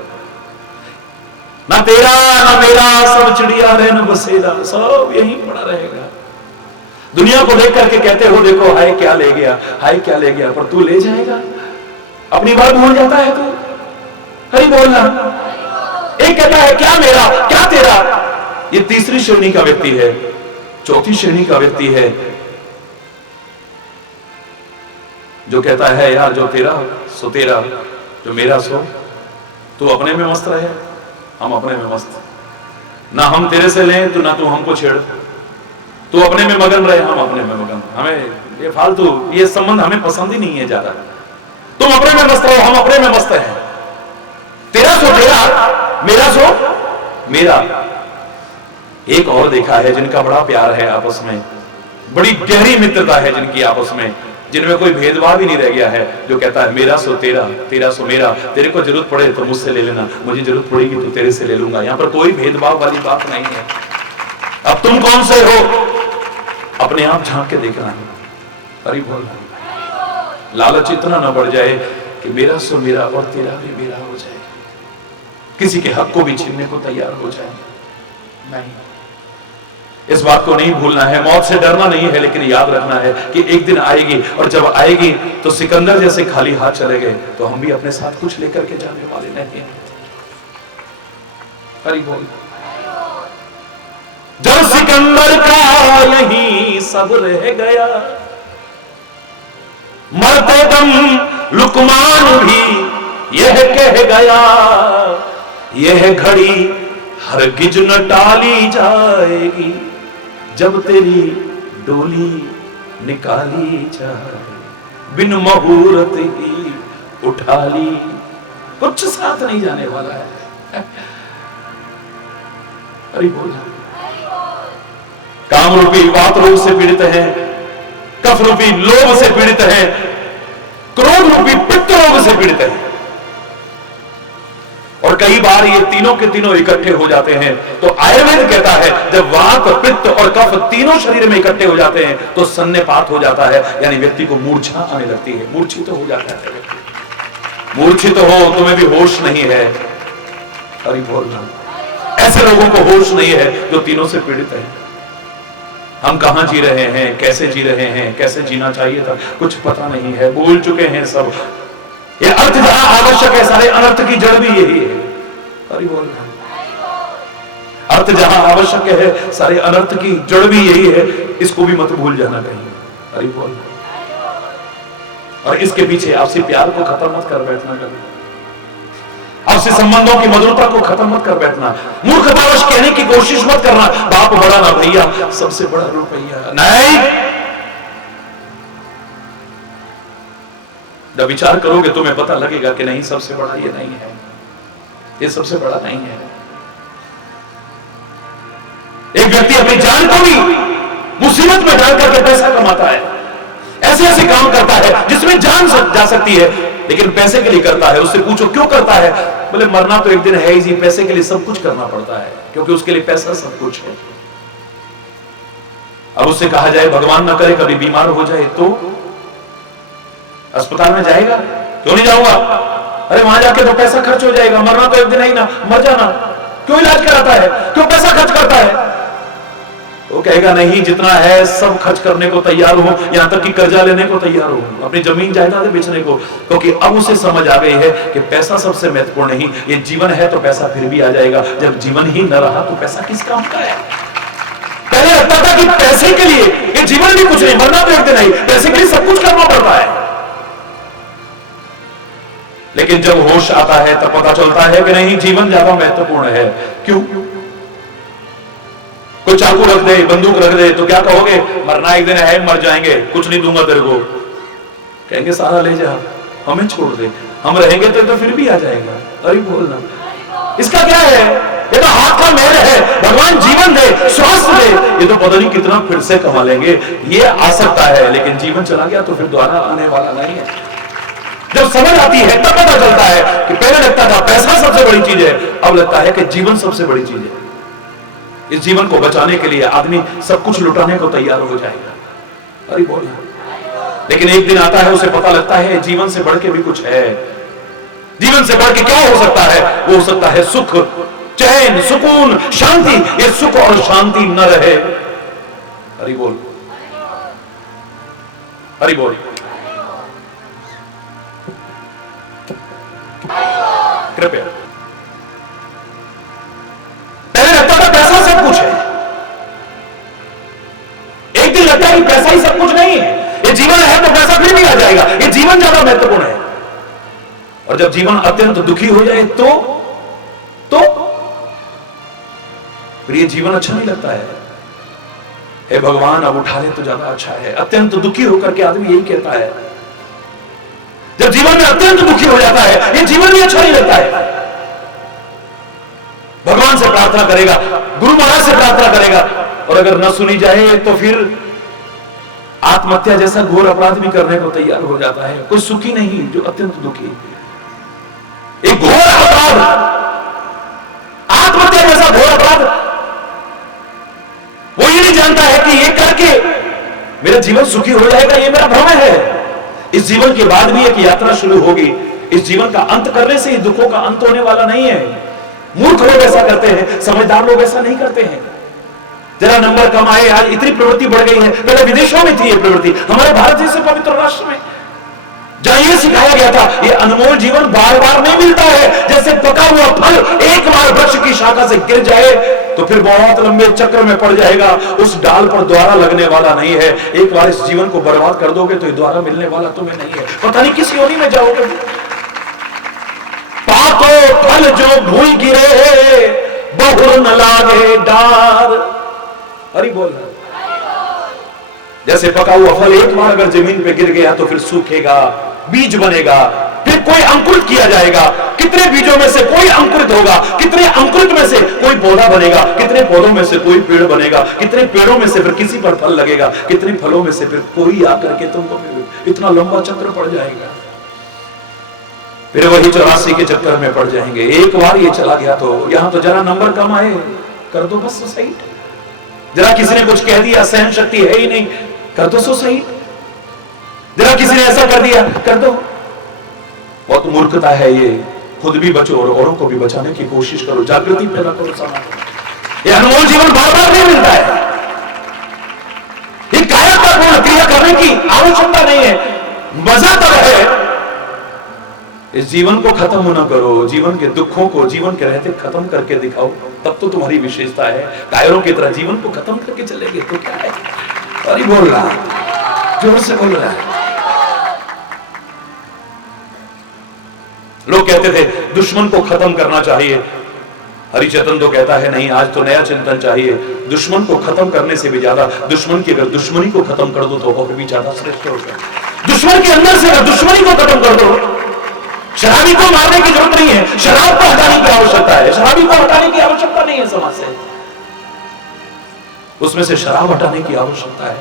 ना तेरा ना मेरा, सब चिड़िया रहन बसेरा, सब यहीं पड़ा रहेगा। दुनिया को देख करके कहते हो देखो हाय क्या ले गया, हाय क्या ले गया, पर तू ले जाएगा, अपनी बात भूल जाता है तू। हरि बोलना। एक कहता है क्या मेरा क्या तेरा, ये तीसरी श्रेणी का व्यक्ति है। चौथी श्रेणी का व्यक्ति है जो कहता है यार जो तेरा सो तेरा, जो मेरा सो तू अपने में मस्त रहे, हम अपने में मस्त, ना हम तेरे से लें तो ना तू हमको छेड़, तू अपने में मगन रहे, हम अपने में मगन। हमें ये फालतू ये संबंध हमें पसंद ही नहीं है ज्यादा। तुम अपने में मस्त रहो, हम अपने में मस्त हैं। तेरा सो तेरा, मेरा सो मेरा। एक और देखा है जिनका बड़ा प्यार है आपस में, बड़ी गहरी मित्रता है जिनकी आपस में, जिनमें कोई भेदभाव ही नहीं रह गया है, जो कहता है मेरा सो तेरा, तेरा सो मेरा। तेरे को जरूरत पड़े तो मुझसे ले लेना, मुझे जरूरत पड़ेगी तो तेरे से ले लूंगा। यहां पर कोई भेदभाव वाली बात नहीं है। अब तुम कौन से हो, अपने आप झांक के देखना है। अरे बोलना। लालच इतना ना बढ़ जाए कि मेरा सो मेरा और तेरा भी मेरा हो जाए, किसी के हक को भी छीनने को तैयार हो जाए। नहीं, इस बात को नहीं भूलना है। मौत से डरना नहीं है, लेकिन याद रखना है कि एक दिन आएगी, और जब आएगी तो सिकंदर जैसे खाली हाथ चले गए तो हम भी अपने साथ कुछ लेकर के जाने वाले नहीं हैं। हरि बोल। जब सिकंदर का यही सब रह गया, मरते दम लुकमान भी यह कह गया, यह घड़ी हरगिज न टाली जाएगी, जब तेरी डोली निकाली जाए, बिन मुहूर्त ही उठा ली। कुछ साथ नहीं जाने वाला है। अरे बोल। काम रूपी वात रोग से पीड़ित है, कफ रूपी लोभ से पीड़ित है, क्रोध रूपी पित्त रोग से पीड़ित है। और कई बार ये तीनों के तीनों इकट्ठे हो जाते हैं। तो आयुर्वेद कहता है जब वात, पित्त और कफ तीनों शरीर में इकट्ठे हो जाते हैं तो सन्निपात हो जाता है, यानी व्यक्ति को मूर्छा आने लगती है, मूर्छित हो जाता है। मूर्छित हो तुम्हें भी होश नहीं है। अरे बोलना, ऐसे लोगों को होश नहीं है जो तीनों से पीड़ित है। हम कहां जी रहे हैं, कैसे जी रहे हैं, कैसे जीना चाहिए था, कुछ पता नहीं है, भूल चुके हैं सब। ये अर्थ जहां आवश्यक है, सारे अनर्थ की जड़ भी यही है। अरे बोल, अर्थ जहां आवश्यक है, सारे अनर्थ की जड़ भी यही है। इसको भी मत भूल जाना कहीं। अरे बोल। और इसके पीछे आपसे प्यार को खत्म मत कर बैठना कभी, आपसे संबंधों की मधुरता को खत्म मत कर बैठना, मूर्खतावश कहने की कोशिश मत करना बाप बड़ा ना भैया, सबसे बड़ा रुपया नहीं। जब विचार करोगे तुम्हें पता लगेगा कि नहीं, सबसे बड़ा ये नहीं है, ये सबसे बड़ा नहीं है। एक व्यक्ति अपनी जान को भी मुसीबत में डाल करके पैसा कमाता है, ऐसे ऐसे काम करता है जिसमें जान जा सकती है, लेकिन पैसे के लिए करता है। उससे पूछो क्यों करता है, बोले मरना तो एक दिन है ही, पैसे के लिए सब कुछ करना पड़ता है, क्योंकि उसके लिए पैसा सब कुछ है। अब उससे कहा जाए भगवान ना करे कभी बीमार हो जाए तो अस्पताल में जाएगा? क्यों नहीं जाऊंगा, अरे वहां जाके तो पैसा खर्च हो जाएगा, मरना तो एक दिन ही ना, मर जाना, क्यों इलाज कराता है, क्यों पैसा खर्च करता है? वो कहेगा नहीं, जितना है सब खर्च करने को तैयार हूं, यहां तक कि कर्जा लेने को तैयार हूं, अपनी जमीन जायदाद बेचने को, क्योंकि अब उसे समझ आ गई है कि पैसा सबसे महत्वपूर्ण नहीं, ये जीवन है तो पैसा फिर भी आ जाएगा, जब जीवन ही न रहा तो पैसा किस काम का है। पहले लगता था कि पैसे के लिए ये जीवन भी कुछ नहीं, मरना तो एक दिन नहीं, पैसे के लिए सब कुछ करना पड़ता है। लेकिन जब होश आता है तब पता चलता है कि नहीं, जीवन ज्यादा महत्वपूर्ण है। क्यों? कोई चाकू रख दे, बंदूक रख दे तो क्या कहोगे, मरना एक दिन है, मर जाएंगे, कुछ नहीं दूंगा तेरे को। कहेंगे सारा ले जा, हमें छोड़ दे, हम रहेंगे तो फिर भी आ जाएगा। अरे बोलना, इसका क्या है, ये तो हाथ का मेल है, भगवान जीवन दे, स्वास्थ्य दे, ये तो पता नहीं कितना फिर से कमा लेंगे, ये आ सकता है, लेकिन जीवन चला गया तो फिर दोबारा आने वाला नहीं है। जब समझ आती है तब पता चलता है कि पहले लगता था पैसा सबसे बड़ी चीज है, अब लगता है कि जीवन सबसे बड़ी चीज है। इस जीवन को बचाने के लिए आदमी सब कुछ लुटाने को तैयार हो जाएगा। अरे बोल, लेकिन एक दिन आता है उसे पता लगता है जीवन से बढ़ के भी कुछ है। जीवन से बढ़ के क्या हो सकता है, वो हो सकता है सुख, चैन, सुकून, शांति। ये सुख और शांति न रहे, अरे बोल, अरे बोल, कृपया। पहले लगता था पैसा सब कुछ है, एक दिन लगता है कि पैसा ही सब कुछ नहीं है, ये जीवन है तो पैसा फिर भी आ जाएगा, ये जीवन ज्यादा महत्वपूर्ण है। और जब जीवन अत्यंत दुखी हो जाए तो फिर ये जीवन अच्छा नहीं लगता है। हे भगवान अब उठा ले तो ज्यादा अच्छा है। अत्यंत दुखी होकर के आदमी यही कहता है। जब जीवन में अत्यंत दुखी हो जाता है, ये जीवन भी अच्छा नहीं लगता है। भगवान से प्रार्थना करेगा, गुरु महाराज से प्रार्थना करेगा, और अगर न सुनी जाए तो फिर आत्महत्या जैसा घोर अपराध भी करने को तैयार हो जाता है। कोई सुखी नहीं जो अत्यंत दुखी, एक घोर अपराध, आत्महत्या जैसा घोर अपराध। वो ये नहीं जानता है कि ये करके मेरा जीवन सुखी हो जाएगा, ये मेरा भ्रम है। इस जीवन के बाद भी एक यात्रा शुरू होगी। इस जीवन का अंत करने से दुखों का अंत होने वाला नहीं है। मूर्ख लोग ऐसा करते हैं, समझदार लोग ऐसा नहीं करते हैं। जरा नंबर कम आए, आज इतनी प्रवृत्ति बढ़ गई है, पहले विदेशों में थी ये प्रवृत्ति, हमारे भारत जैसे पवित्र राष्ट्र में जहां ये सिखाया गया था ये अनमोल जीवन बार बार नहीं मिलता है। जैसे पका हुआ फल एक बार वृक्ष की शाखा से गिर जाए तो फिर बहुत लंबे चक्र में पड़ जाएगा, उस डाल पर दोबारा लगने वाला नहीं है। एक बार इस जीवन को बर्बाद कर दोगे तो ये दोबारा मिलने वाला तुम्हें नहीं है। पता नहीं किस योनि में जाओगे। पाको फल जो भूल गिरे बहुर न लागे डार। हरि बोल, जैसे पका हुआ फल एक बार अगर जमीन पे गिर गया तो फिर सूखेगा, बीज बनेगा, फिर कोई अंकुरित किया जाएगा। कितने बीजों में से कोई अंकुरित होगा, कितने अंकुरित में से कोई पौधा बनेगा, कितने पौधों में से कोई पेड़ बनेगा, कितने पेड़ों में से फिर किसी पर फल लगेगा, कितने फलों में से फिर कोई आकर के तुमको, इतना लंबा चक्र पड़ जाएगा। फिर वही 84 के चक्कर में पड़ जाएंगे। एक बार ये चला गया तो यहां तो जरा नंबर कम आए, कर दो बस सुसाइड। जरा किसी ने कुछ कह दिया, सहन शक्ति है ही नहीं, कर दो सुसाइड। जरा किसी ने ऐसा कर दिया, कर दो। बहुत मूर्खता है ये। खुद भी बचो और औरों को भी बचाने की कोशिश करो, जागृति पैदा करो समाज में। ये अनमोल जीवन बार बार नहीं मिलता है। ये कायरतापूर्ण क्रिया करने की आवश्यकता नहीं है। मजा तब है, इस जीवन को खत्म ना करो, जीवन के दुखों को जीवन के रहते खत्म करके दिखाओ, तब तो तुम्हारी विशेषता है। कायरों की तरह जीवन को खत्म करके चलेंगे तो क्या है? अरे बोल रहा, जोर से बोल रहा है। लोग कहते थे दुश्मन को खत्म करना चाहिए, हरिचेतन तो कहता है नहीं, आज तो नया चिंतन चाहिए। दुश्मन को खत्म करने से भी ज्यादा दुश्मन की अगर दुश्मनी को खत्म कर दो तो और भी ज्यादा श्रेष्ठ होगा। दुश्मन के अंदर से अगर दुश्मनी को खत्म कर दो, शराबी को मारने की जरूरत नहीं है, शराब को हटाने की आवश्यकता है। शराबी को हटाने की आवश्यकता नहीं है समाज से, उसमें से शराब हटाने की आवश्यकता है।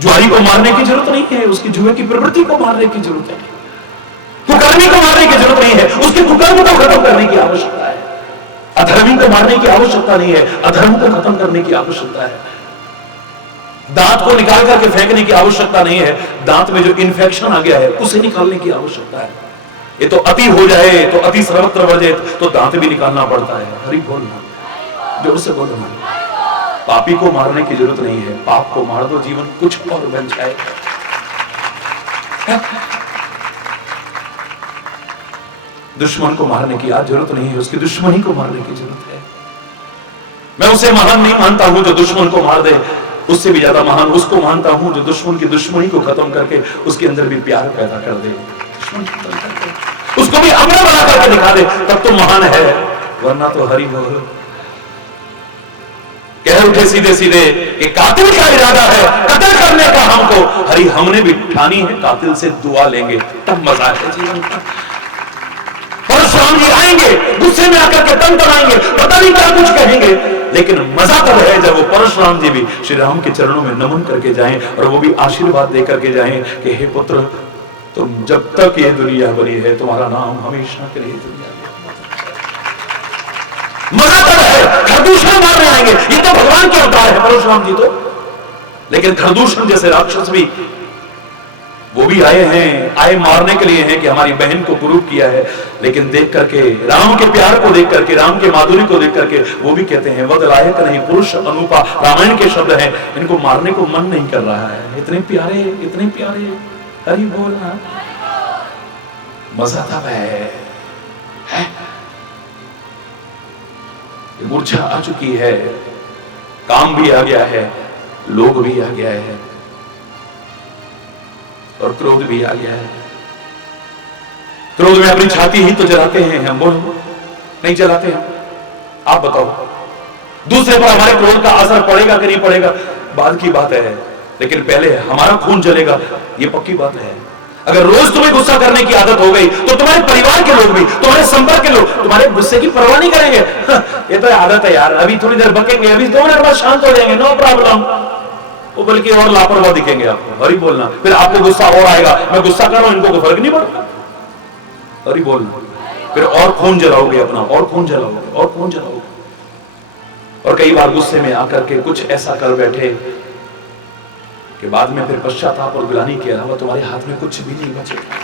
जुआरी को मारने की जरूरत नहीं है, उसकी जुए की प्रवृत्ति को मारने की जरूरत है। कुकर्मी को मारने की जरूरत नहीं है, उसके कुकर्म को खत्म करने की आवश्यकता है। अधर्मी को मारने की आवश्यकता नहीं है, अधर्म को खत्म करने की आवश्यकता है। दांत को निकाल करके फेंकने की आवश्यकता नहीं है, दांत में जो इन्फेक्शन आ गया है उसे निकालने की आवश्यकता है। ये तो अति हो जाए तो अति सर्वत्र वर्जे तो दांत भी निकालना पड़ता है। हरि बोलना, जोर से बोलना। पापी को मारने की जरूरत नहीं है, पाप को मार दो, जीवन कुछ और बन जाए। दुश्मन को मारने की आज जरूरत नहीं है, उसकी दुश्मनी को मारने की जरूरत है। मैं उसे महान नहीं मानता हूं जो दुश्मन को मार दे, उससे भी ज्यादा महान उसको मानता हूं जो दुश्मन की दुश्मनी को खत्म करके उसके अंदर भी प्यार पैदा कर दे, उसको भी अपना बना करके दिखा दे, तब तो महान है। वरना तो हरि बोल कह उठे सीधे सीधे कि कातिल का इरादा है कत्ल करने का हमको, हरि हमने भी ठानी है कातिल से दुआ लेंगे, तब मजा है जीवन का। परशुराम जी आएंगे, गुस्से में आकर के तंतनाएंगे, पता नहीं क्या कुछ कहेंगे, लेकिन मजा तब है जब वो परशुराम जी भी श्री राम के चरणों में नमन करके जाएं और वो भी आशीर्वाद दे करके जाएं कि हे पुत्र, तुम जब तक ये दुनिया बनी है तुम्हारा नाम हमेशा के लिए दुनिया में। मजा तब है, खरदूषण मारने आएंगे, ये तो भगवान के अवतार है परशुराम जी तो, लेकिन खरदूषण जैसे राक्षस भी वो भी आए हैं, आए मारने के लिए हैं कि हमारी बहन को कुरूप किया है, लेकिन देख करके राम के प्यार को देख करके, राम के माधुर्य को देख करके वो भी कहते हैं वद लायक नहीं पुरुष अनुपा, रामायण के शब्द हैं, इनको मारने को मन नहीं कर रहा है। इतने प्यारे, इतने प्यारे, हरि बोलना। मजा तब है? मूर्छा आ चुकी है, काम भी आ गया है, लोग भी आ गया है और क्रोध भी आ गया है। क्रोध में अपनी छाती ही तो जलाते हैं हम, बोलो नहीं जलाते हम? आप बताओ, दूसरे पर हमारे क्रोध का असर पड़ेगा कि नहीं पड़ेगा बाद की बात है, लेकिन पहले हमारा खून जलेगा, ये पक्की बात है। अगर रोज तुम्हें गुस्सा करने की आदत हो गई तो तुम्हारे परिवार के लोग भी, तुम्हारे संपर्क के लोग तुम्हारे गुस्से की परवाह नहीं करेंगे। ये तो आदत है यार, अभी थोड़ी देर बकेंगे, अभी 2 मिनट बाद शांत हो जाएंगे, नो प्रॉब्लम। वो बल्कि और लापरवाह दिखेंगे आपको। हरि बोलना। फिर आपको गुस्सा और आएगा, मैं गुस्सा कर रहा हूं, इनको कोई फर्क नहीं पड़ता। हरि बोलना। फिर और खून जलाओगे अपना, और खून जलाओगे, और खून जलाओगे, और कई बार गुस्से में आकर के कुछ ऐसा कर बैठे कि बाद में फिर पश्चाताप और गिलानी के अलावा तुम्हारे हाथ में कुछ भी नहीं बचेगा।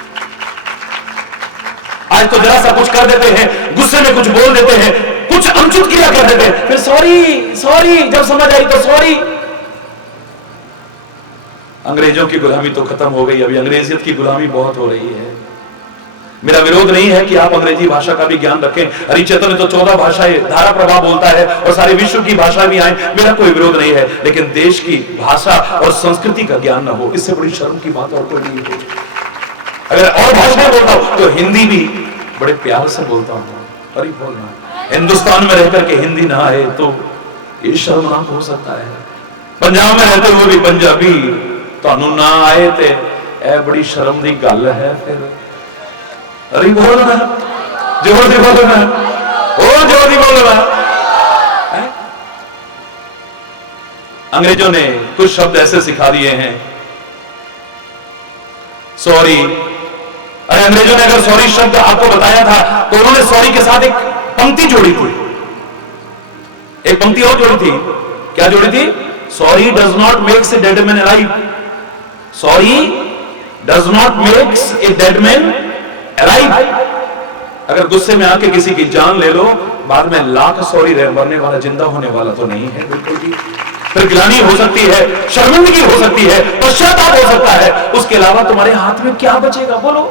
आज तो जरा सा कुछ कर देते हैं, गुस्से में कुछ बोल देते हैं, कुछ अनुचित क्रिया कर देते हैं, फिर सॉरी सॉरी, जब समझ आई तो सॉरी। अंग्रेजों की गुलामी तो खत्म हो गई, अभी अंग्रेजियत की गुलामी बहुत हो रही है। मेरा विरोध नहीं है कि आप अंग्रेजी भाषा का भी ज्ञान रखें, हरिचेतन तो 14 भाषाएं धारा प्रवाह बोलता है और सारे विश्व की भाषा भी आए, मेरा कोई विरोध नहीं है, लेकिन देश की भाषा और संस्कृति का ज्ञान ना हो, इससे बड़ी शर्म की बात और कोई नहीं है। अगर और भाषाएं बोलता हूं तो हिंदी भी बड़े प्यार से बोलता हूं। हरि बोलना। हिंदुस्तान में रहकर के हिंदी ना आए तो ये शर्मनाक हो सकता है। पंजाब में रहते हुए भी पंजाबी ਤੁਹਾਨੂੰ ना आए ते ए बड़ी शर्म की गल है। फिर अरे बोलना जोर दी बोलना और जोर दी बोलना। अंग्रेजों ने कुछ शब्द ऐसे सिखा दिए हैं, सॉरी। अरे अंग्रेजों ने अगर सॉरी शब्द आपको बताया था तो उन्होंने सॉरी के साथ एक पंक्ति जोड़ी थी, एक पंक्ति और जोड़ी थी। क्या जोड़ी थी? Sorry does not makes a dead man alive. Sorry does not makes a dead man alive. अगर गुस्से में आके किसी की जान ले लो, बाद में लाख सॉरी मरने वाला जिंदा होने वाला तो नहीं है बिल्कुल भी। फिर गिलानी हो सकती है, शर्मिंदगी हो सकती है, पश्चाताप हो सकता है, उसके अलावा तुम्हारे हाथ में क्या बचेगा? बोलो।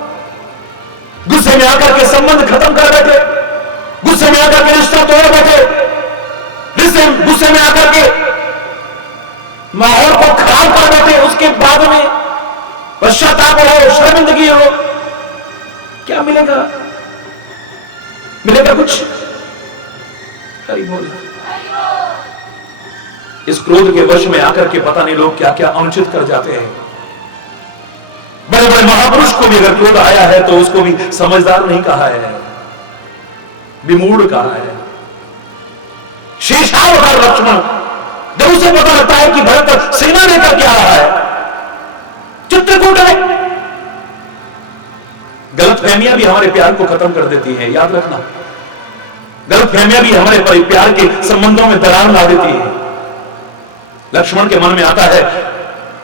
गुस्से में आकर के संबंध खत्म कर बैठे, गुस्से में आकर के रिश्ता तोड़ बैठे, गुस्से में आकर के माहौल को खराब कर बैठे, उसके बाद में पश्चाताप हो, शर्मिंदगी हो, क्या मिलेगा? मिलेगा कुछ? हरि बोल। इस क्रोध के वश में आकर के पता नहीं लोग क्या क्या अनुचित कर जाते हैं। बड़े बड़े महापुरुष को भी अगर क्रोध आया है तो उसको भी समझदार नहीं कहा है, विमूढ़ कहा है। शेषावतार लक्ष्मण, जब उसे पता लगता है कि भरत सेना लेकर के आ रहा है, चित्रकूट है। गलतफहमियां भी हमारे प्यार को खत्म कर देती हैं, याद रखना। गलतफहमियां भी हमारे प्यार के संबंधों में दरार ला देती है। लक्ष्मण के मन में आता है,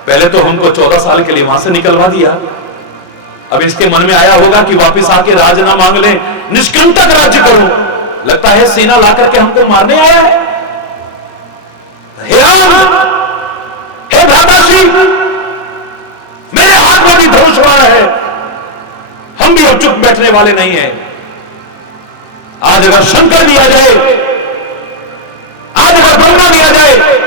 पहले तो हमको 14 साल के लिए वहां से निकलवा दिया, अब इसके मन में आया होगा कि वापस आके राज ना मांग ले, निष्कंटक राज्य करूं। लगता है सेना लाकर के हमको मारने आया है। हे राम, हे भ्राताश्री, मेरे हाथ में भी धनुष वाला है, हम भी अब चुप बैठने वाले नहीं हैं। आज अगर शंकर भी आ जाए, आज अगर ब्रह्मा भी आ जाए,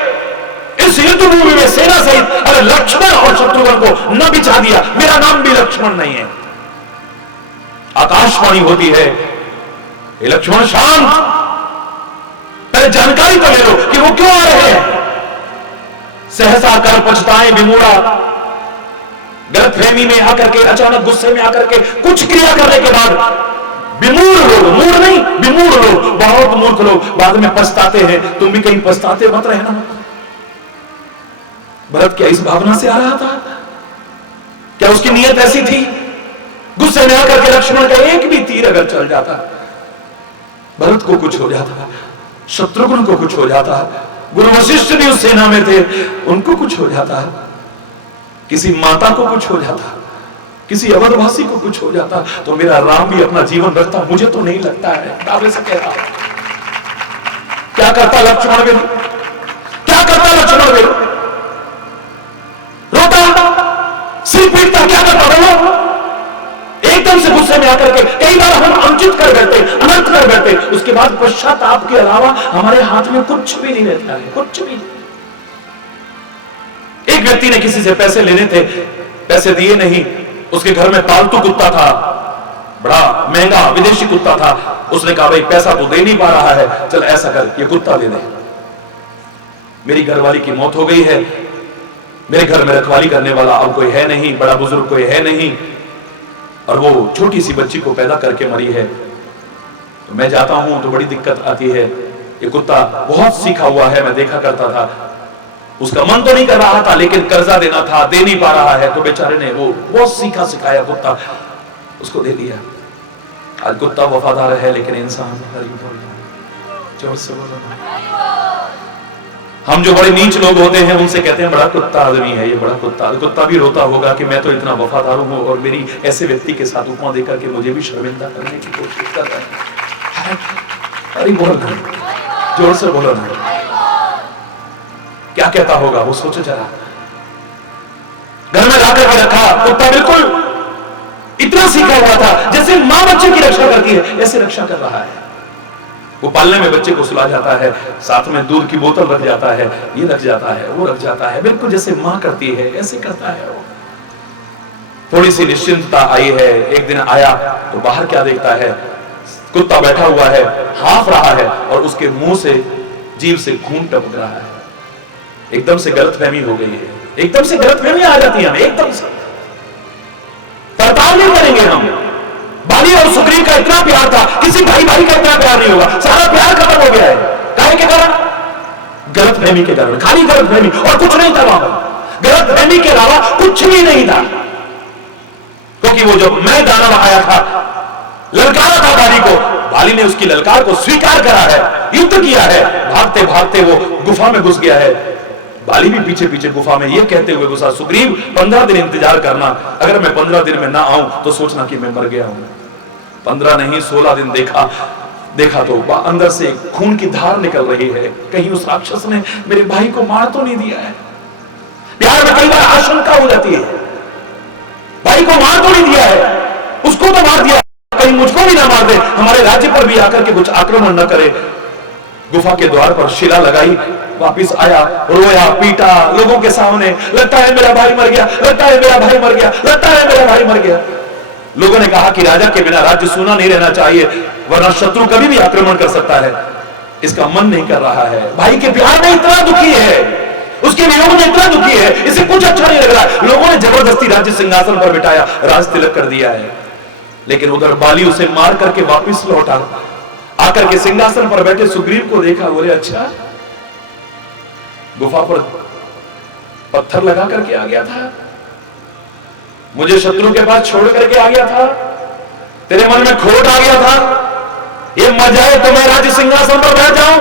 इस युद्ध भूमि में सेना सहित अगर लक्ष्मण और शत्रुघ्न को न बिछा दिया, मेरा नाम भी लक्ष्मण नहीं है। आकाशवाणी होती है, ये लक्ष्मण शांत, पहले जानकारी तो ले लो कि वो क्यों आ रहे हैं। सहसा कर पछताएं विमूढ़ा, गलतफहमी में आकर के, अचानक गुस्से में आकर के कुछ क्रिया करने के बाद विमूढ़ लोग, मूढ़ नहीं विमूढ़ लोग, बहुत मूर्ख लोग बाद में पछताते हैं। तुम भी कहीं पछताते मत रहना। भरत क्या इस भावना से आ रहा था? क्या उसकी नीयत ऐसी थी? गुस्से में आकर के लक्ष्मण का एक भी तीर अगर चल जाता, भरत को कुछ हो जाता, शत्रुघ्न को कुछ हो जाता, गुरु वशिष्ठ भी उस सेना में थे, उनको कुछ हो जाता, किसी माता को कुछ हो जाता, किसी अवधवासी को कुछ हो जाता, तो मेरा राम भी अपना जीवन रखता? मुझे तो नहीं लगता है। दावे से कह रहा हूं। क्या करता लक्ष्मण भी? क्या करता लक्ष्मण भी? रोता, सिर पीटता, क्या करता? बोलो। एकदम से गुस्से में आकर के कई बार हम अनुचित कर बैठते, अनर्थ कर बैठते, उसके बाद पश्चाताप के अलावा हमारे हाथ में कुछ भी नहीं रहता है, कुछ भी। एक व्यक्ति ने किसी से पैसे लेने थे, पैसे दिए नहीं, उसके घर में पालतू कुत्ता था, बड़ा महंगा विदेशी कुत्ता था। उसने कहा, भाई पैसा तो दे नहीं पा रहा है, चल ऐसा कर, ये कुत्ता दे दे। मेरी घरवाली की मौत हो गई है, मेरे घर में रखवाली करने वाला अब कोई है नहीं, बड़ा बुजुर्ग कोई है नहीं, और वो छोटी सी बच्ची को पैदा करके मरी है, तो मैं जाता हूं तो बड़ी दिक्कत आती है। ये कुत्ता बहुत सीखा हुआ है, मैं देखा करता था, उसका मन तो नहीं कर रहा था, लेकिन कर्जा देना था, दे नहीं पा रहा है, तो बेचारे ने वो बहुत सीखा सिखाया कुत्ता, उसको दे दिया। आज कुत्ता वफादार है, लेकिन इंसान जोर से बोलो। हम जो बड़े नीच लोग होते हैं उनसे कहते हैं बड़ा कुत्ता आदमी है, ये बड़ा कुत्ता। कुत्ता भी रोता होगा कि मैं तो इतना वफादार हूं और मेरी ऐसे व्यक्ति के साथ उपमा देकर के मुझे भी शर्मिंदा करने की कोशिश कर रहे हैं। अरे बोलो, जोर से बोलो ना, क्या कहता होगा वो? सोचो जरा। घर में लाकर के रखा कुत्ता, बिल्कुल इतना सीखा हुआ था, जैसे मां बच्चे की रक्षा करती है ऐसे रक्षा कर रहा है। वो पालने में बच्चे को सुला जाता है, साथ में दूध की बोतल रख जाता है, ये रख जाता है, वो रख जाता है, बिल्कुल जैसे मां करती है ऐसे करता है वो। थोड़ी सी निश्चिंतता आई है। एक दिन आया तो बाहर क्या देखता है, कुत्ता बैठा हुआ है, हाँफ रहा है और उसके मुंह से, जीभ से खून टपक रहा है। एकदम से गलतफहमी हो गई है, एकदम से गलतफहमी आ जाती है हमें, एकदम से पड़ताल नहीं करेंगे हम। बाली और सुग्रीव का इतना प्यार था, किसी भाई भाई का इतना प्यार नहीं होगा, सारा प्यार खत्म हो गया है। काहे के कारण? गलतफहमी के कारण, खाली गलतफहमी और कुछ नहीं था वहां पर। गलतफहमी के अलावा कुछ भी नहीं था, क्योंकि वो जब मैं दानव आया था, ललकारा था बाली को, बाली ने उसकी ललकार को स्वीकार करा है, युद्ध किया है, भागते भागते वो गुफा में घुस गया है। बाली भी पीछे पीछे गुफा में ये कहते हुए घुसा, सुग्रीव 15 दिन इंतजार करना, अगर मैं 15 दिन में ना आऊं तो सोचना कि मैं मर गया हूं। 15 नहीं 16 दिन देखा तो अंदर से खून की धार निकल रही है, कहीं उस राक्षस ने मेरे भाई को मार तो नहीं दिया है। प्यार में कई बार आशंका हो जाती है, भाई को मार तो नहीं दिया है, उसको तो मार दिया, कहीं मुझको भी ना मार दे, हमारे राज्य पर भी आकर के कुछ आक्रमण न करे। गुफा के द्वार पर शिला लगाई, वापिस आया, रोया पीटा लोगों के सामने, लगता है मेरा भाई मर गया, लगता है मेरा भाई मर गया, लगता है मेरा भाई मर गया। लोगों ने कहा कि राजा के बिना राज्य सूना नहीं रहना चाहिए, वरना शत्रु कभी भी आक्रमण कर सकता है। इसका मन नहीं कर रहा है, भाई के प्यार में इतना दुखी है, उसके वियोग में इतना दुखी है, इसे कुछ अच्छा नहीं लग रहा। लोगों ने जबरदस्ती राज्य सिंहासन पर बिठाया, राज तिलक कर दिया है, लेकिन उधर बाली उसे मार करके वापिस लौटा, आकर के सिंहासन पर बैठे सुग्रीव को देखा, बोले अच्छा गुफा पर पत्थर लगा करके आ गया था, मुझे शत्रु के पास छोड़ करके आ गया था, तेरे मन में खोट आ गया था, ये मजा है तो मैं राज्य सिंहासन पर बैठ जाऊं।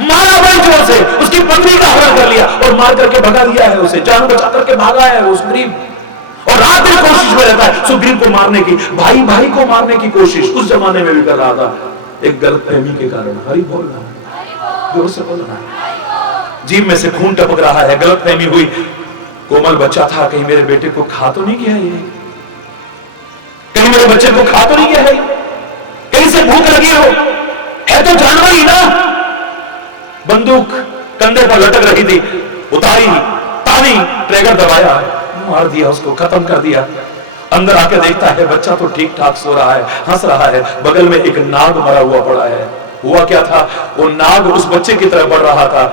मारा बड़ी जोर से, उसकी पत्नी का हरण कर लिया और मार करके भगा दिया है उसे, जान बचा करके भागा है वो सुग्रीव, और रात दिन कोशिश में रहता है सुग्रीव को मारने की, भाई भाई को मारने की कोशिश उस जमाने में भी कर रहा था, एक गलतफहमी के कारण। हरि बोल रहा है, जोर से बोल रहा है, जीभ में से खून टपक रहा है, गलतफहमी हुई, कोमल बच्चा था, कहीं मेरे बेटे को खा तो नहीं गया ये, कहीं मेरे बच्चे को खा तो नहीं गया है, कहीं से भूख लगी हो, है तो जानवर ही ना। बंदूक कंधे पर लटक रही थी, उतारी, तानी, ट्रिगर दबाया, मार दिया उसको, खत्म कर दिया। अंदर आके देखता है बच्चा तो ठीक ठाक सो रहा है, हंस रहा है, बगल में एक नाग मरा हुआ पड़ा है। हुआ क्या था, वो नाग उस बच्चे की तरफ बढ़ रहा था,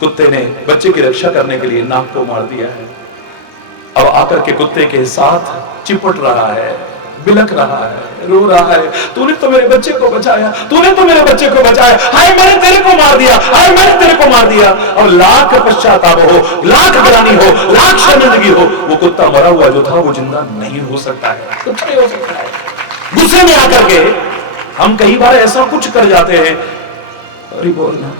कुत्ते ने बच्चे की रक्षा करने के लिए नाग को मार दिया है। अब आकर के कुत्ते के साथ चिपट रहा है, बिलक रहा है, रो रहा है, तूने तो मेरे बच्चे को बचाया, तूने तो मेरे बच्चे को बचाया, हाय मैंने तेरे को मार दिया, हाय मैंने तेरे को मार दिया। और लाख पश्चाताप हो, लाख ग्लानि हो, लाख शर्मिंदगी हो, वो कुत्ता मरा हुआ जो था वो जिंदा नहीं हो सकता है, कुछ नहीं हो सकता है। गुस्से में आकर के हम कई बार ऐसा कुछ कर जाते हैं। अरे बोलना,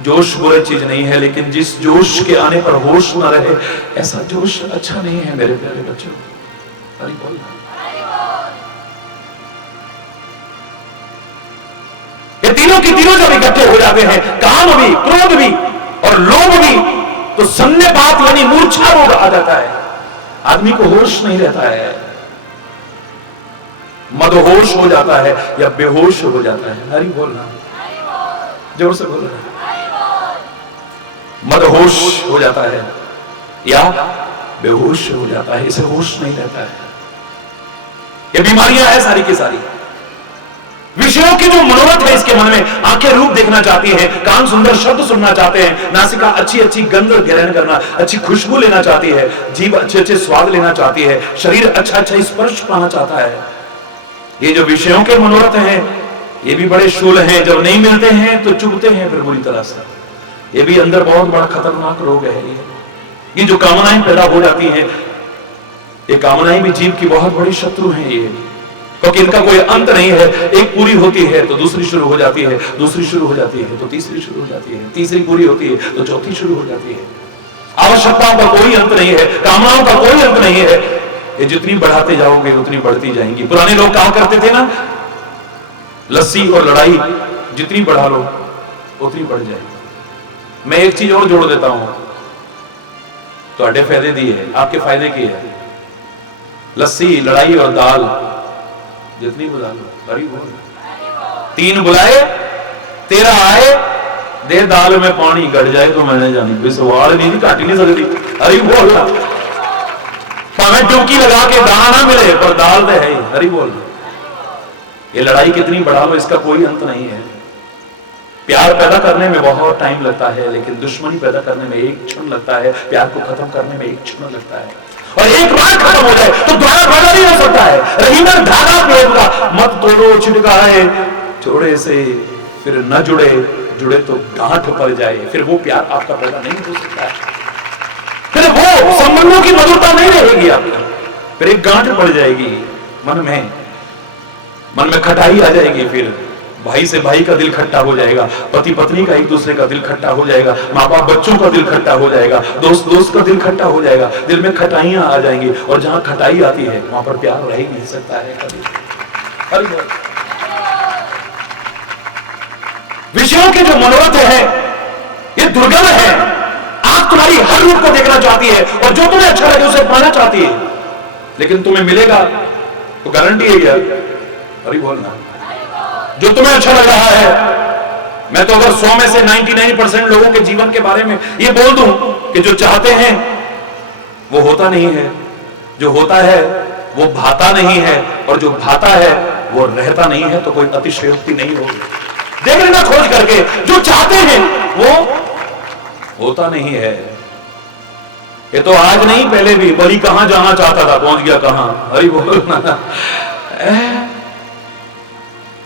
जोश बुरी चीज नहीं है, लेकिन जिस जोश के आने पर होश न रहे, ऐसा जोश अच्छा नहीं है मेरे प्यारे बच्चों। अरे बोलना, ये तीनों की तीनों जब इकट्ठे हो जाते हैं, काम भी, क्रोध भी और लोभ भी, तो सन्निपात यानी मूर्छा रोग आ जाता है, आदमी को होश नहीं रहता है, मदहोश हो जाता है या बेहोश हो जाता है। हरि बोलना, जोर से बोल रहे, मदहोश हो जाता है या बेहोश हो जाता है, इसे होश नहीं रहता है। ये बीमारियां हैं सारी की सारी। विषयों की जो मनोरथ है इसके मन में, आंखें रूप देखना चाहती हैं, कान सुंदर शब्द सुनना चाहते हैं, नासिका अच्छी अच्छी गंध ग्रहण करना, अच्छी खुशबू लेना चाहती है, जीभ अच्छे अच्छे स्वाद लेना चाहती है, शरीर अच्छा अच्छा स्पर्श पाना चाहता है। ये जो विषयों के मनोरथ हैं ये भी बड़े शूल हैं, जब नहीं मिलते हैं तो चुभते हैं फिर बुरी तरह से। ये भी अंदर बहुत बड़ा खतरनाक रोग है। ये जो कामनाएं पैदा हो जाती हैं, ये कामनाएं भी जीव की बहुत बड़ी शत्रु हैं ये, क्योंकि इनका कोई अंत नहीं है। एक पूरी होती है तो दूसरी शुरू हो जाती है, दूसरी शुरू हो जाती है तो तीसरी शुरू हो जाती है, तीसरी पूरी होती है तो चौथी शुरू हो जाती है। आवश्यकताओं का कोई अंत नहीं है, कामनाओं का कोई अंत नहीं है। ये जितनी बढ़ाते जाओगे उतनी बढ़ती जाएंगी। पुराने लोग कहा करते थे ना, लस्सी और लड़ाई जितनी बढ़ा लो उतनी बढ़ जाएगी। मैं एक चीज और जोड़ देता हूं, तो अड्डे फायदे दिए है, आपके फायदे की है। लस्सी, लड़ाई और दाल जितनी बुला लो, अरे बोल, 3 बुलाए 13 आए, दे दाल में पानी गड़ जाए तो मैंने जानी सवाल नहीं, काट ही नहीं सकती। अरे बोल, भावे डुबकी लगा के दाना ना मिले पर दाल तो है ही। अरे बोल, ये लड़ाई कितनी बढ़ा लो इसका कोई अंत नहीं है। प्यार पैदा करने में बहुत टाइम लगता है, लेकिन दुश्मनी पैदा करने में एक क्षण लगता है, प्यार को खत्म करने में एक क्षण लगता है। और एक बार खत्म हो जाए तो दोबारा बढ़ा नहीं हो सकता है। रहीमन धागा प्रेम का, मत तोड़ो छिटकाए जोड़े से, फिर न जुड़े, जुड़े तो गांठ पड़ जाए, फिर वो प्यार आपका पैदा नहीं हो सकता है, फिर वो संबंधों की मधुरता नहीं रहेगी आपकी, फिर एक गांठ पड़ जाएगी मन में खटाई आ जाएगी, फिर भाई से भाई का दिल खट्टा हो जाएगा, पति पत्नी का एक दूसरे का दिल खट्टा हो जाएगा, माँ बाप बच्चों का दिल खट्टा हो जाएगा, दोस्त दोस्त का दिल खट्टा हो जाएगा, दिल में खटाइयां आ जाएंगी, और जहां खटाई आती है वहां पर प्यार रह ही नहीं सकता है कभी। हरि बोल। विषयों के जो मनोरथ है ये दुर्गम है। आंख तुम्हारी हर रूप को देखना चाहती है और जो तुम्हें अच्छा लगे उसे पाना चाहती है, लेकिन तुम्हें मिलेगा तो गारंटी है क्या? अरे बोलना, जो तुम्हें अच्छा लग रहा है, मैं तो अगर 100 में से 99% लोगों के जीवन के बारे में ये बोल दूं कि जो चाहते हैं वो होता नहीं है, जो होता है वो भाता नहीं है, और जो भाता है वो रहता नहीं है, तो कोई अतिशयोक्ति नहीं होगी। देख लेना खोज करके, जो चाहते हैं वो होता नहीं है। ये तो आज नहीं, पहले भी बलि कहां जाना चाहता था, पहुंच गया कहां। हरि बोलना।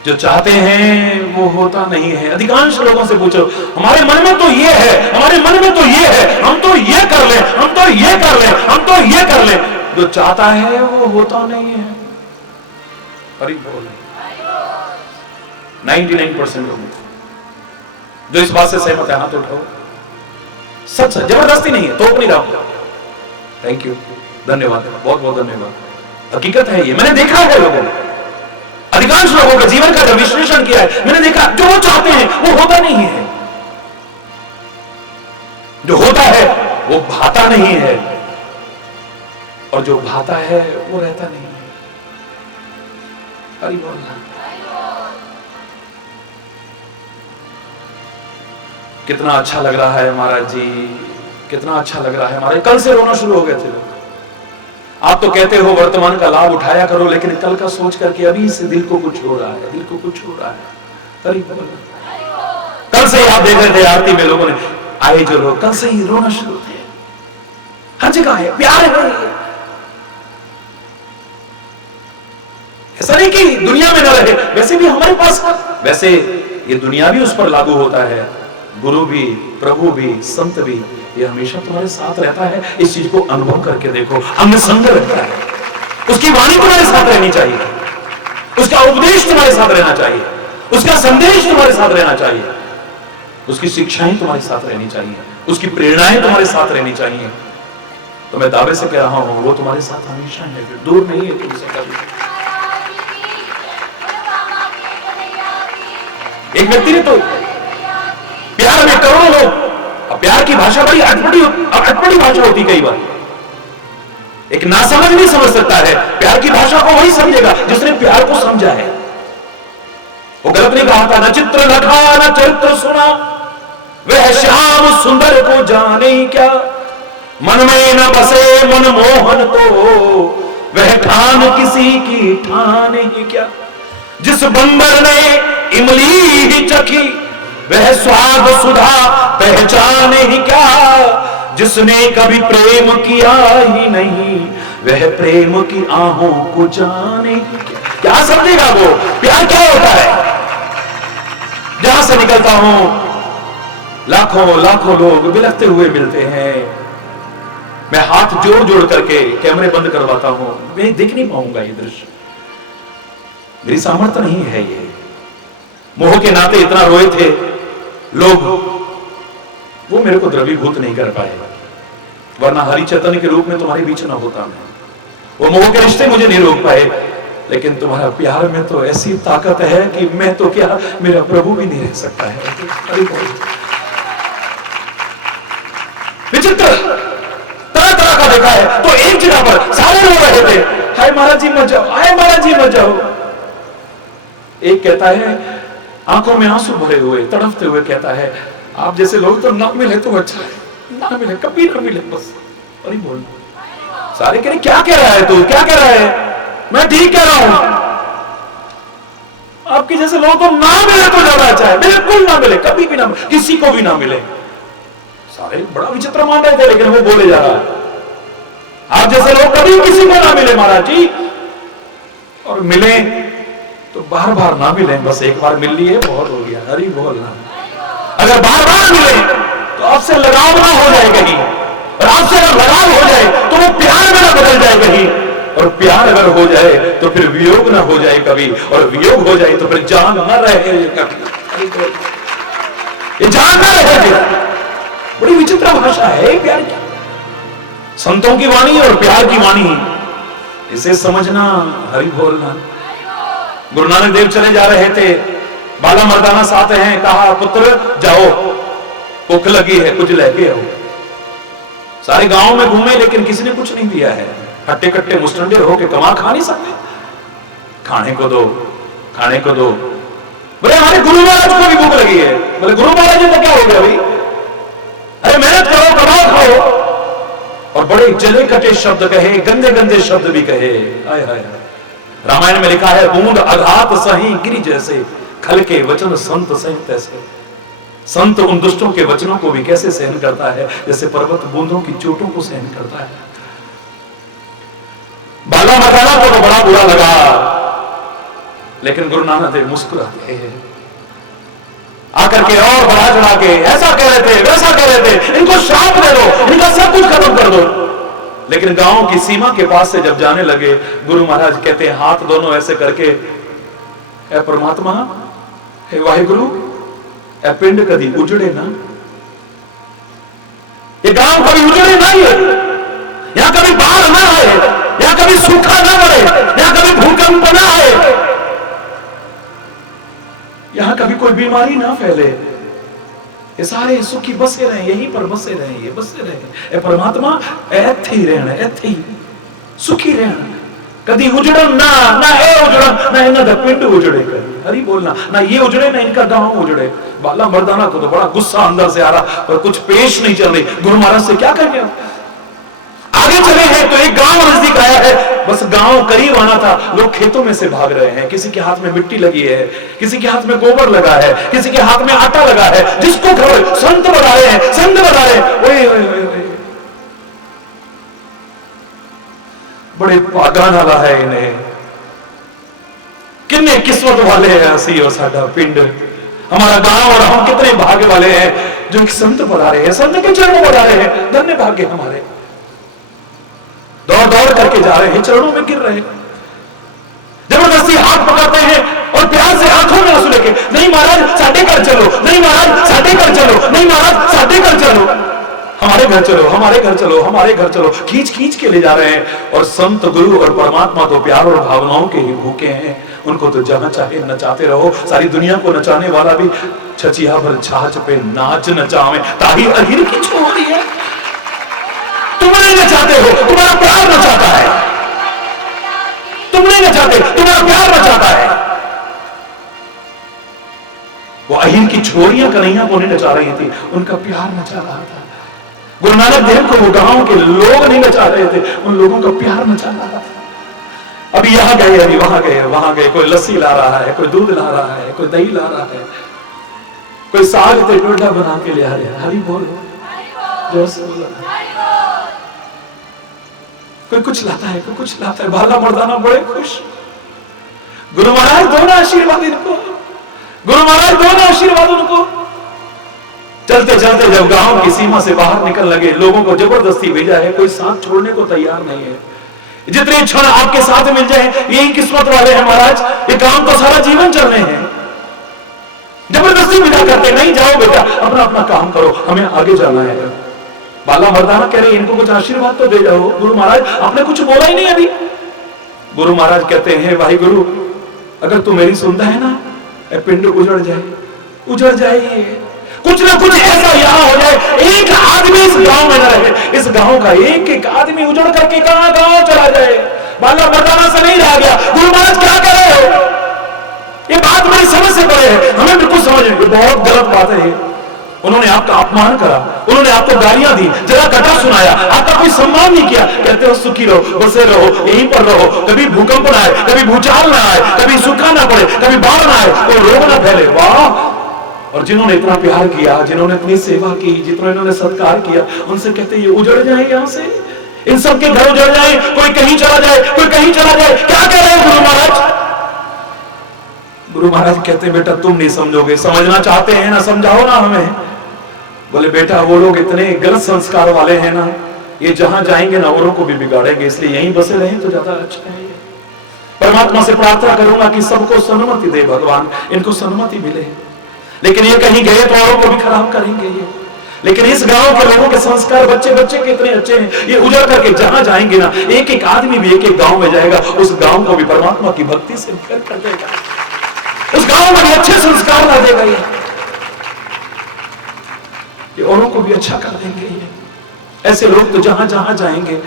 जो चाहते हैं वो होता नहीं है। अधिकांश लोगों से पूछो, हमारे मन में तो ये है, हमारे मन में तो ये है, हम तो ये कर लें, हम तो ये कर लें, हम तो ये कर लें। जो चाहता है वो होता नहीं है। हरि बोल। 99% लोग जो इस बात से सहमत है हाथ उठाओ। सच है, जबरदस्ती नहीं है, तो नहीं रहा। थैंक यू, धन्यवाद, बहुत बहुत धन्यवाद। हकीकत है ये, मैंने देखा है लोगों, अधिकांश लोगों का जीवन का जब विश्लेषण किया है, मैंने देखा जो वो चाहते हैं वो होता नहीं है, जो होता है वो भाता नहीं है, और जो भाता है वो रहता नहीं है। हरि बोल। कितना अच्छा लग रहा है महाराज जी, कितना अच्छा लग रहा है महाराज। कल से रोना शुरू हो गए थे लोग। आप तो कहते हो वर्तमान का लाभ उठाया करो, लेकिन कल का सोच करके अभी से दिल को कुछ हो रहा है, दिल को कुछ हो रहा है। कल से ही आप देख रहे थे आरती में लोगों ने आए जो लोग, कल से ही रोना शुरू थे। हर जगह है प्यार है। ऐसा नहीं कि दुनिया में न रहे, वैसे भी हमारे पास, वैसे ये दुनिया भी उस पर लागू होता है। गुरु भी, प्रभु भी, संत भी, ये हमेशा तुम्हारे साथ रहता है। इस चीज को अनुभव करके देखो, अंग संग रहता है। उसकी वाणी तुम्हारे साथ रहनी चाहिए, उसका उपदेश तुम्हारे साथ रहना चाहिए, उसका संदेश तुम्हारे साथ रहना चाहिए, उसकी शिक्षाएं तुम्हारे साथ रहनी चाहिए, उसकी प्रेरणाएं तुम्हारे साथ रहनी चाहिए। तो मैं दावे से कह रहा हूं, वो तुम्हारे साथ हमेशा है, दूर नहीं है तुमसे कभी। एक व्यक्ति ने तो प्यार में करोड़ों लोग, प्यार की भाषा बड़ी अटपटी भाषा होती कई बार। एक नासमझ नहीं समझ सकता है प्यार की भाषा को, वही समझेगा जिसने प्यार को समझा है। वो गलत नहीं कहा था, न चित्र लखा न चरित्र सुना, वह श्याम सुंदर को जाने क्या, मन में न बसे मन मोहन तो, वह ठान किसी की ठाने ही क्या। जिस बंदर ने इमली ही चखी, वह स्वाद सुधा पहचाने ही क्या। जिसने कभी प्रेम किया ही नहीं, वह प्रेम की आहों को जाने ही क्या समझेगा वो प्यार क्या होता है। जहां से निकलता हूं लाखों लाखों लोग बिलखते हुए मिलते हैं, मैं हाथ जोड़ जोड़ करके कैमरे बंद करवाता हूं, मैं देख नहीं पाऊंगा ये दृश्य, मेरी सामर्थ्य नहीं है। ये मोह के नाते इतना रोए थे लोग, वो मेरे को द्रवीभूत नहीं कर पाए, वरना हरि चैतन्य के रूप में तुम्हारे बीच ना होता मैं। वो मोह के रिश्ते मुझे नहीं रोक पाए, लेकिन तुम्हारा प्यार में तो ऐसी ताकत है कि मैं तो क्या, मेरा प्रभु भी नहीं रह सकता है। विचित्र तरह तरह का देखा है। तो एक जगह पर सारे रो रहे थे, हाय महाराज जी मत जाओ, हाय महाराज जी मत जाओ। एक कहता है आंखों में आंसू भरे हुए, तड़पते हुए कहता है, आप जैसे लोग तो ना मिले तो अच्छा है, ना मिले कभी ना मिले बस। अरे बोल। सारे कह रहे क्या कह रहा है तू, क्या कह रहा है? मैं ठीक कह रहा हूं। आपके जैसे लोग तो ना मिले तो ज्यादा अच्छा है, बिल्कुल ना मिले, कभी भी ना मिले, किसी को भी ना मिले। सारे बड़ा विचित्र मान रहे थे, लेकिन वो बोले जा रहा है आप जैसे लोग कभी किसी को ना मिले महाराज जी, और मिले तो बार बार ना मिले, बस एक बार मिल लिए बहुत हो गया, हरी बोलना। अगर बार बार मिले तो आपसे लगाव ना हो जाए कहीं, और आपसे अगर लगाव हो जाए तो वो प्यार में ना बदल जाए कहीं, और प्यार अगर हो जाए तो फिर वियोग ना हो जाए कभी, और वियोग हो जाए तो फिर जान ना रहे कभी, ये जान ना रहे। बड़ी विचित्र भाषा है प्यार की, संतों की वाणी और प्यार की वाणी, इसे समझना, हरि बोलना। गुरु नानक देव चले जा रहे थे, बाला मर्दाना साथ हैं, कहा पुत्र जाओ, भूख लगी है, कुछ लेके आओ। सारे गांव में घूमे लेकिन किसी ने कुछ नहीं दिया है, हट्टे कट्टे मुस्टंडे होके कमा खा नहीं सकते, खाने को दो, खाने को दो। बोले हमारे गुरु महाराज को भी भूख लगी है। बोले गुरु महाराज जी तो क्या हो गया भाई, अरे मेहनत करो, कमाओ खाओ। और बड़े जले कटे शब्द कहे, गंदे गंदे शब्द भी कहे। हाय हाय, रामायण में लिखा है बूंद आघात सही गिरी जैसे, खल के वचन संत सही तैसे। संत उन दुष्टों के वचनों को भी कैसे सहन करता है, जैसे पर्वत बूंदों की चोटों को सहन करता है। बाला मर्दाना को तो बड़ा बुरा लगा, लेकिन गुरु नानक देव मुस्कुराते हैं आकर के, और बढ़ा चढ़ा के ऐसा कह रहे थे, वैसा कह रहे थे, इनको श्राप दे दो, इनका सब कुछ खत्म कर दो। लेकिन गांव की सीमा के पास से जब जाने लगे, गुरु महाराज कहते हैं हाथ दोनों ऐसे करके, हे परमात्मा, हे वाहिगुरु, ए पिंड कभी उजड़े ना, ये गांव कभी उजड़े ना, ये यहां कभी बाढ़ ना आए, यहां कभी सूखा ना पड़े, यहां कभी भूकंप ना आए, यहां कभी कोई बीमारी ना फैले, ये सारे सुखी बसे रहे, यहीं पर बसे रहे, ये बसे रहे। ए परमात्मा ऐथे ही रहना, ऐथे ही सुखी रहना, कदी उजड़न ना, ना ए उजड़न, ना इनका पिंड उजड़े कभी, हरी बोलना, ना ये उजड़े ना इनका गांव उजड़े। बाला मर्दाना को तो बड़ा गुस्सा अंदर से आ रहा, पर कुछ पेश नहीं चल रही। गुरु महाराज से क्या कहेंगे, आगे चले हैं तो एक गांव नजदीक आया है, बस गांव करीब आना था, लोग खेतों में से भाग रहे हैं, किसी के हाथ में मिट्टी लगी है, किसी के हाथ में गोबर लगा है, किसी के हाथ में आटा लगा है, जिसको खबर संत बता रहे हैं, संत बता रहे हैं। ओए ओए ओए ओए, बड़े पागान वाला है इन्हें, कितने किस्मत वाले हैं असी और साडा पिंड, हमारा गांव, और हम कितने भाग्य वाले हैं जो एक संत बता रहे हैं, संत के चरणों बता रहे हैं, धन्य भाग्य हमारे। दौड़ दौड़ करके जा रहे हैं, चरणों में गिर रहे हैं, जबरदस्ती हाथ पकड़ते हैं और प्यार से आंखों में आंसू लेके, नहीं महाराज साडे घर चलो, नहीं महाराज साडे घर चलो, नहीं महाराज साडे घर चलो, हमारे घर चलो, हमारे घर चलो, हमारे घर चलो, खींच खींच के ले जा रहे हैं। और संत गुरु और परमात्मा तो प्यार और भावनाओं के ही भूखे हैं, उनको तो जहां चाहे नचाते रहो। सारी दुनिया को नचाने वाला भी छचिया भर छाछ पे नाच नचावे, ताही अहिर की छोरी है। तुम नहीं नचाते हो, तुम्हारा प्यार नचाता है, तुम नहीं नचाते, तुम्हारा प्यार नचाता है। वो अहिर की छोरियां कन्हैया को नहीं नचा रही थी, उनका प्यार नचा रहा था। गुरु नानक देव को वो गांव के लोग नहीं नचा रहे थे, उन लोगों का प्यार नचा रहा था। अभी यहां गए, अभी वहां गए, वहां गए, कोई लस्सी ला रहा है, कोई दूध ला रहा है, कोई दही ला रहा है, कोई साग ते डोडा बना के ले आ रहे हैं, हरी बोल, कोई कुछ लाता है, कोई कुछ लाता है। बाला मर्दाना बड़े खुश, गुरु महाराज दो ना आशीर्वाद इनको, गुरु महाराज दो ना आशीर्वाद उनको। चलते चलते जब गांव की सीमा से बाहर निकल लगे, लोगों को जबरदस्ती भेजा है, कोई साथ छोड़ने को तैयार नहीं है। जितने क्षण आपके साथ मिल जाए यही किस्मत वाले हैं महाराज, ये काम तो सारा जीवन चलने हैं। जबरदस्ती विदा करते, नहीं जाओ बेटा, अपना अपना काम करो, हमें आगे जाना है। बाला मर्दाना कह रहे इनको कुछ आशीर्वाद तो दे जाओ। गुरु महाराज आपने कुछ बोला ही नहीं अभी। गुरु महाराज कहते हैं भाई गुरु, अगर तू मेरी सुनता है ना, पिंड उजड़ जाए, उजड़ जाए, कुछ ना कुछ ऐसा यहां हो जाए, एक आदमी इस गांव में न रहे, इस गांव का एक एक आदमी उजड़ करके कहां गांव चला जाए। बाला मर्दाना से नहीं रह गया। गुरु महाराज क्या कर रहे हो, ये बात मेरी समझ से परे है, हमें बिल्कुल समझ है, बहुत गलत बात है ये। उन्होंने आपका अपमान करा, उन्होंने आपको गालियां दी, जरा कटा सुनाया, आपका कोई सम्मान नहीं किया। कहते हो सुखी रहो, बसे रहो, यहीं पर रहो, कभी भूकंप ना आए, कभी भूचाल ना आए, कभी सूखा ना पड़े, कभी बाढ़ ना आए, कोई रोग ना फैले। वाह! और जिन्होंने इतना प्यार किया, जिन्होंने इतनी सेवा की, जितना इन्होंने सत्कार किया, उनसे कहते ये उजड़ जाए यहां से, इन सबके घर उजड़ जाए, कोई कहीं चला जाए, कोई कहीं चला जाए। क्या कह रहे हैं गुरु महाराज? गुरु महाराज कहते हैं बेटा तुम नहीं समझोगे, समझना चाहते हैं ना, समझाओ ना हमें। बोले बेटा वो लोग इतने गलत संस्कार वाले हैं ना, ये जहां जाएंगे ना औरों को भी बिगाड़ेंगे, इसलिए यहीं बसे रहें तो ज्यादा अच्छा है। परमात्मा से प्रार्थना करूंगा कि सबको सन्मति दे भगवान, इनको सन्मति मिले। लेकिन ये कहीं गए तो औरों को भी खराब करेंगे ये। लेकिन इस गांव के लोगों के संस्कार, बच्चे बच्चे कितने अच्छे हैं, ये उजड़ करके जहां जाएंगे ना, एक एक आदमी भी एक एक गांव में जाएगा, उस गांव को भी परमात्मा की भक्ति से घर कर देगा, उस गांव में भी अच्छे संस्कार ला देगा ये औरों को भी अच्छा कर देंगे ये। ऐसे लोग तो जहां जहां जाएंगे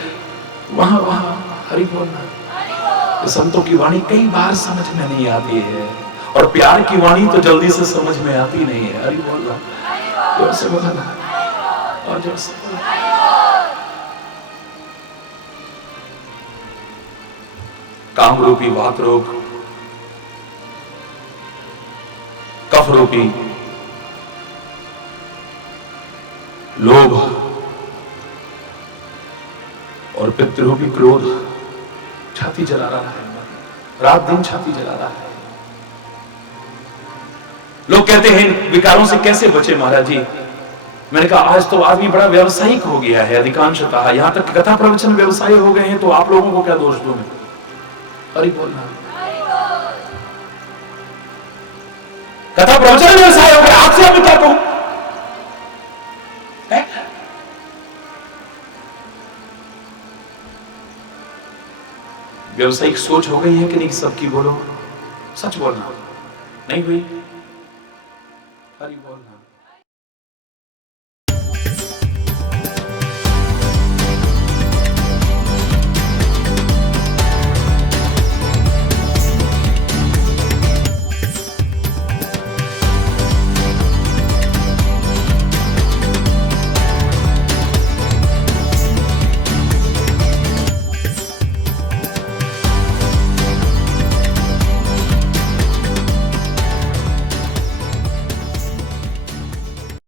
वहां वहां हरि बोलना। संतों की वाणी कई बार समझ में नहीं आती है, और प्यार की वाणी तो जल्दी से समझ में आती नहीं है। हरि बोलना, जोर से बोलना, और जोर से बोलना। काम रूपी वात रोग, कफ रूपी लोभ और पितृरूपी क्रोध छाती जला रहा है, रात दिन छाती जला रहा है। लोग कहते हैं विकारों से कैसे बचे महाराज जी? मैंने कहा आज तो आदमी बड़ा व्यवसायिक हो गया है अधिकांशतः, यहां तक कथा प्रवचन व्यवसाय हो गए हैं, तो आप लोगों को क्या दोष दूं मैं? हरि बोलना। कथा प्रवचन व्यवसाय हो गया, आपसे मैं क्या कहूं? व्यवसायिक सोच हो गई है कि नहीं सबकी? बोलो, सच बोलना। नहीं हुई? हरि बोलना।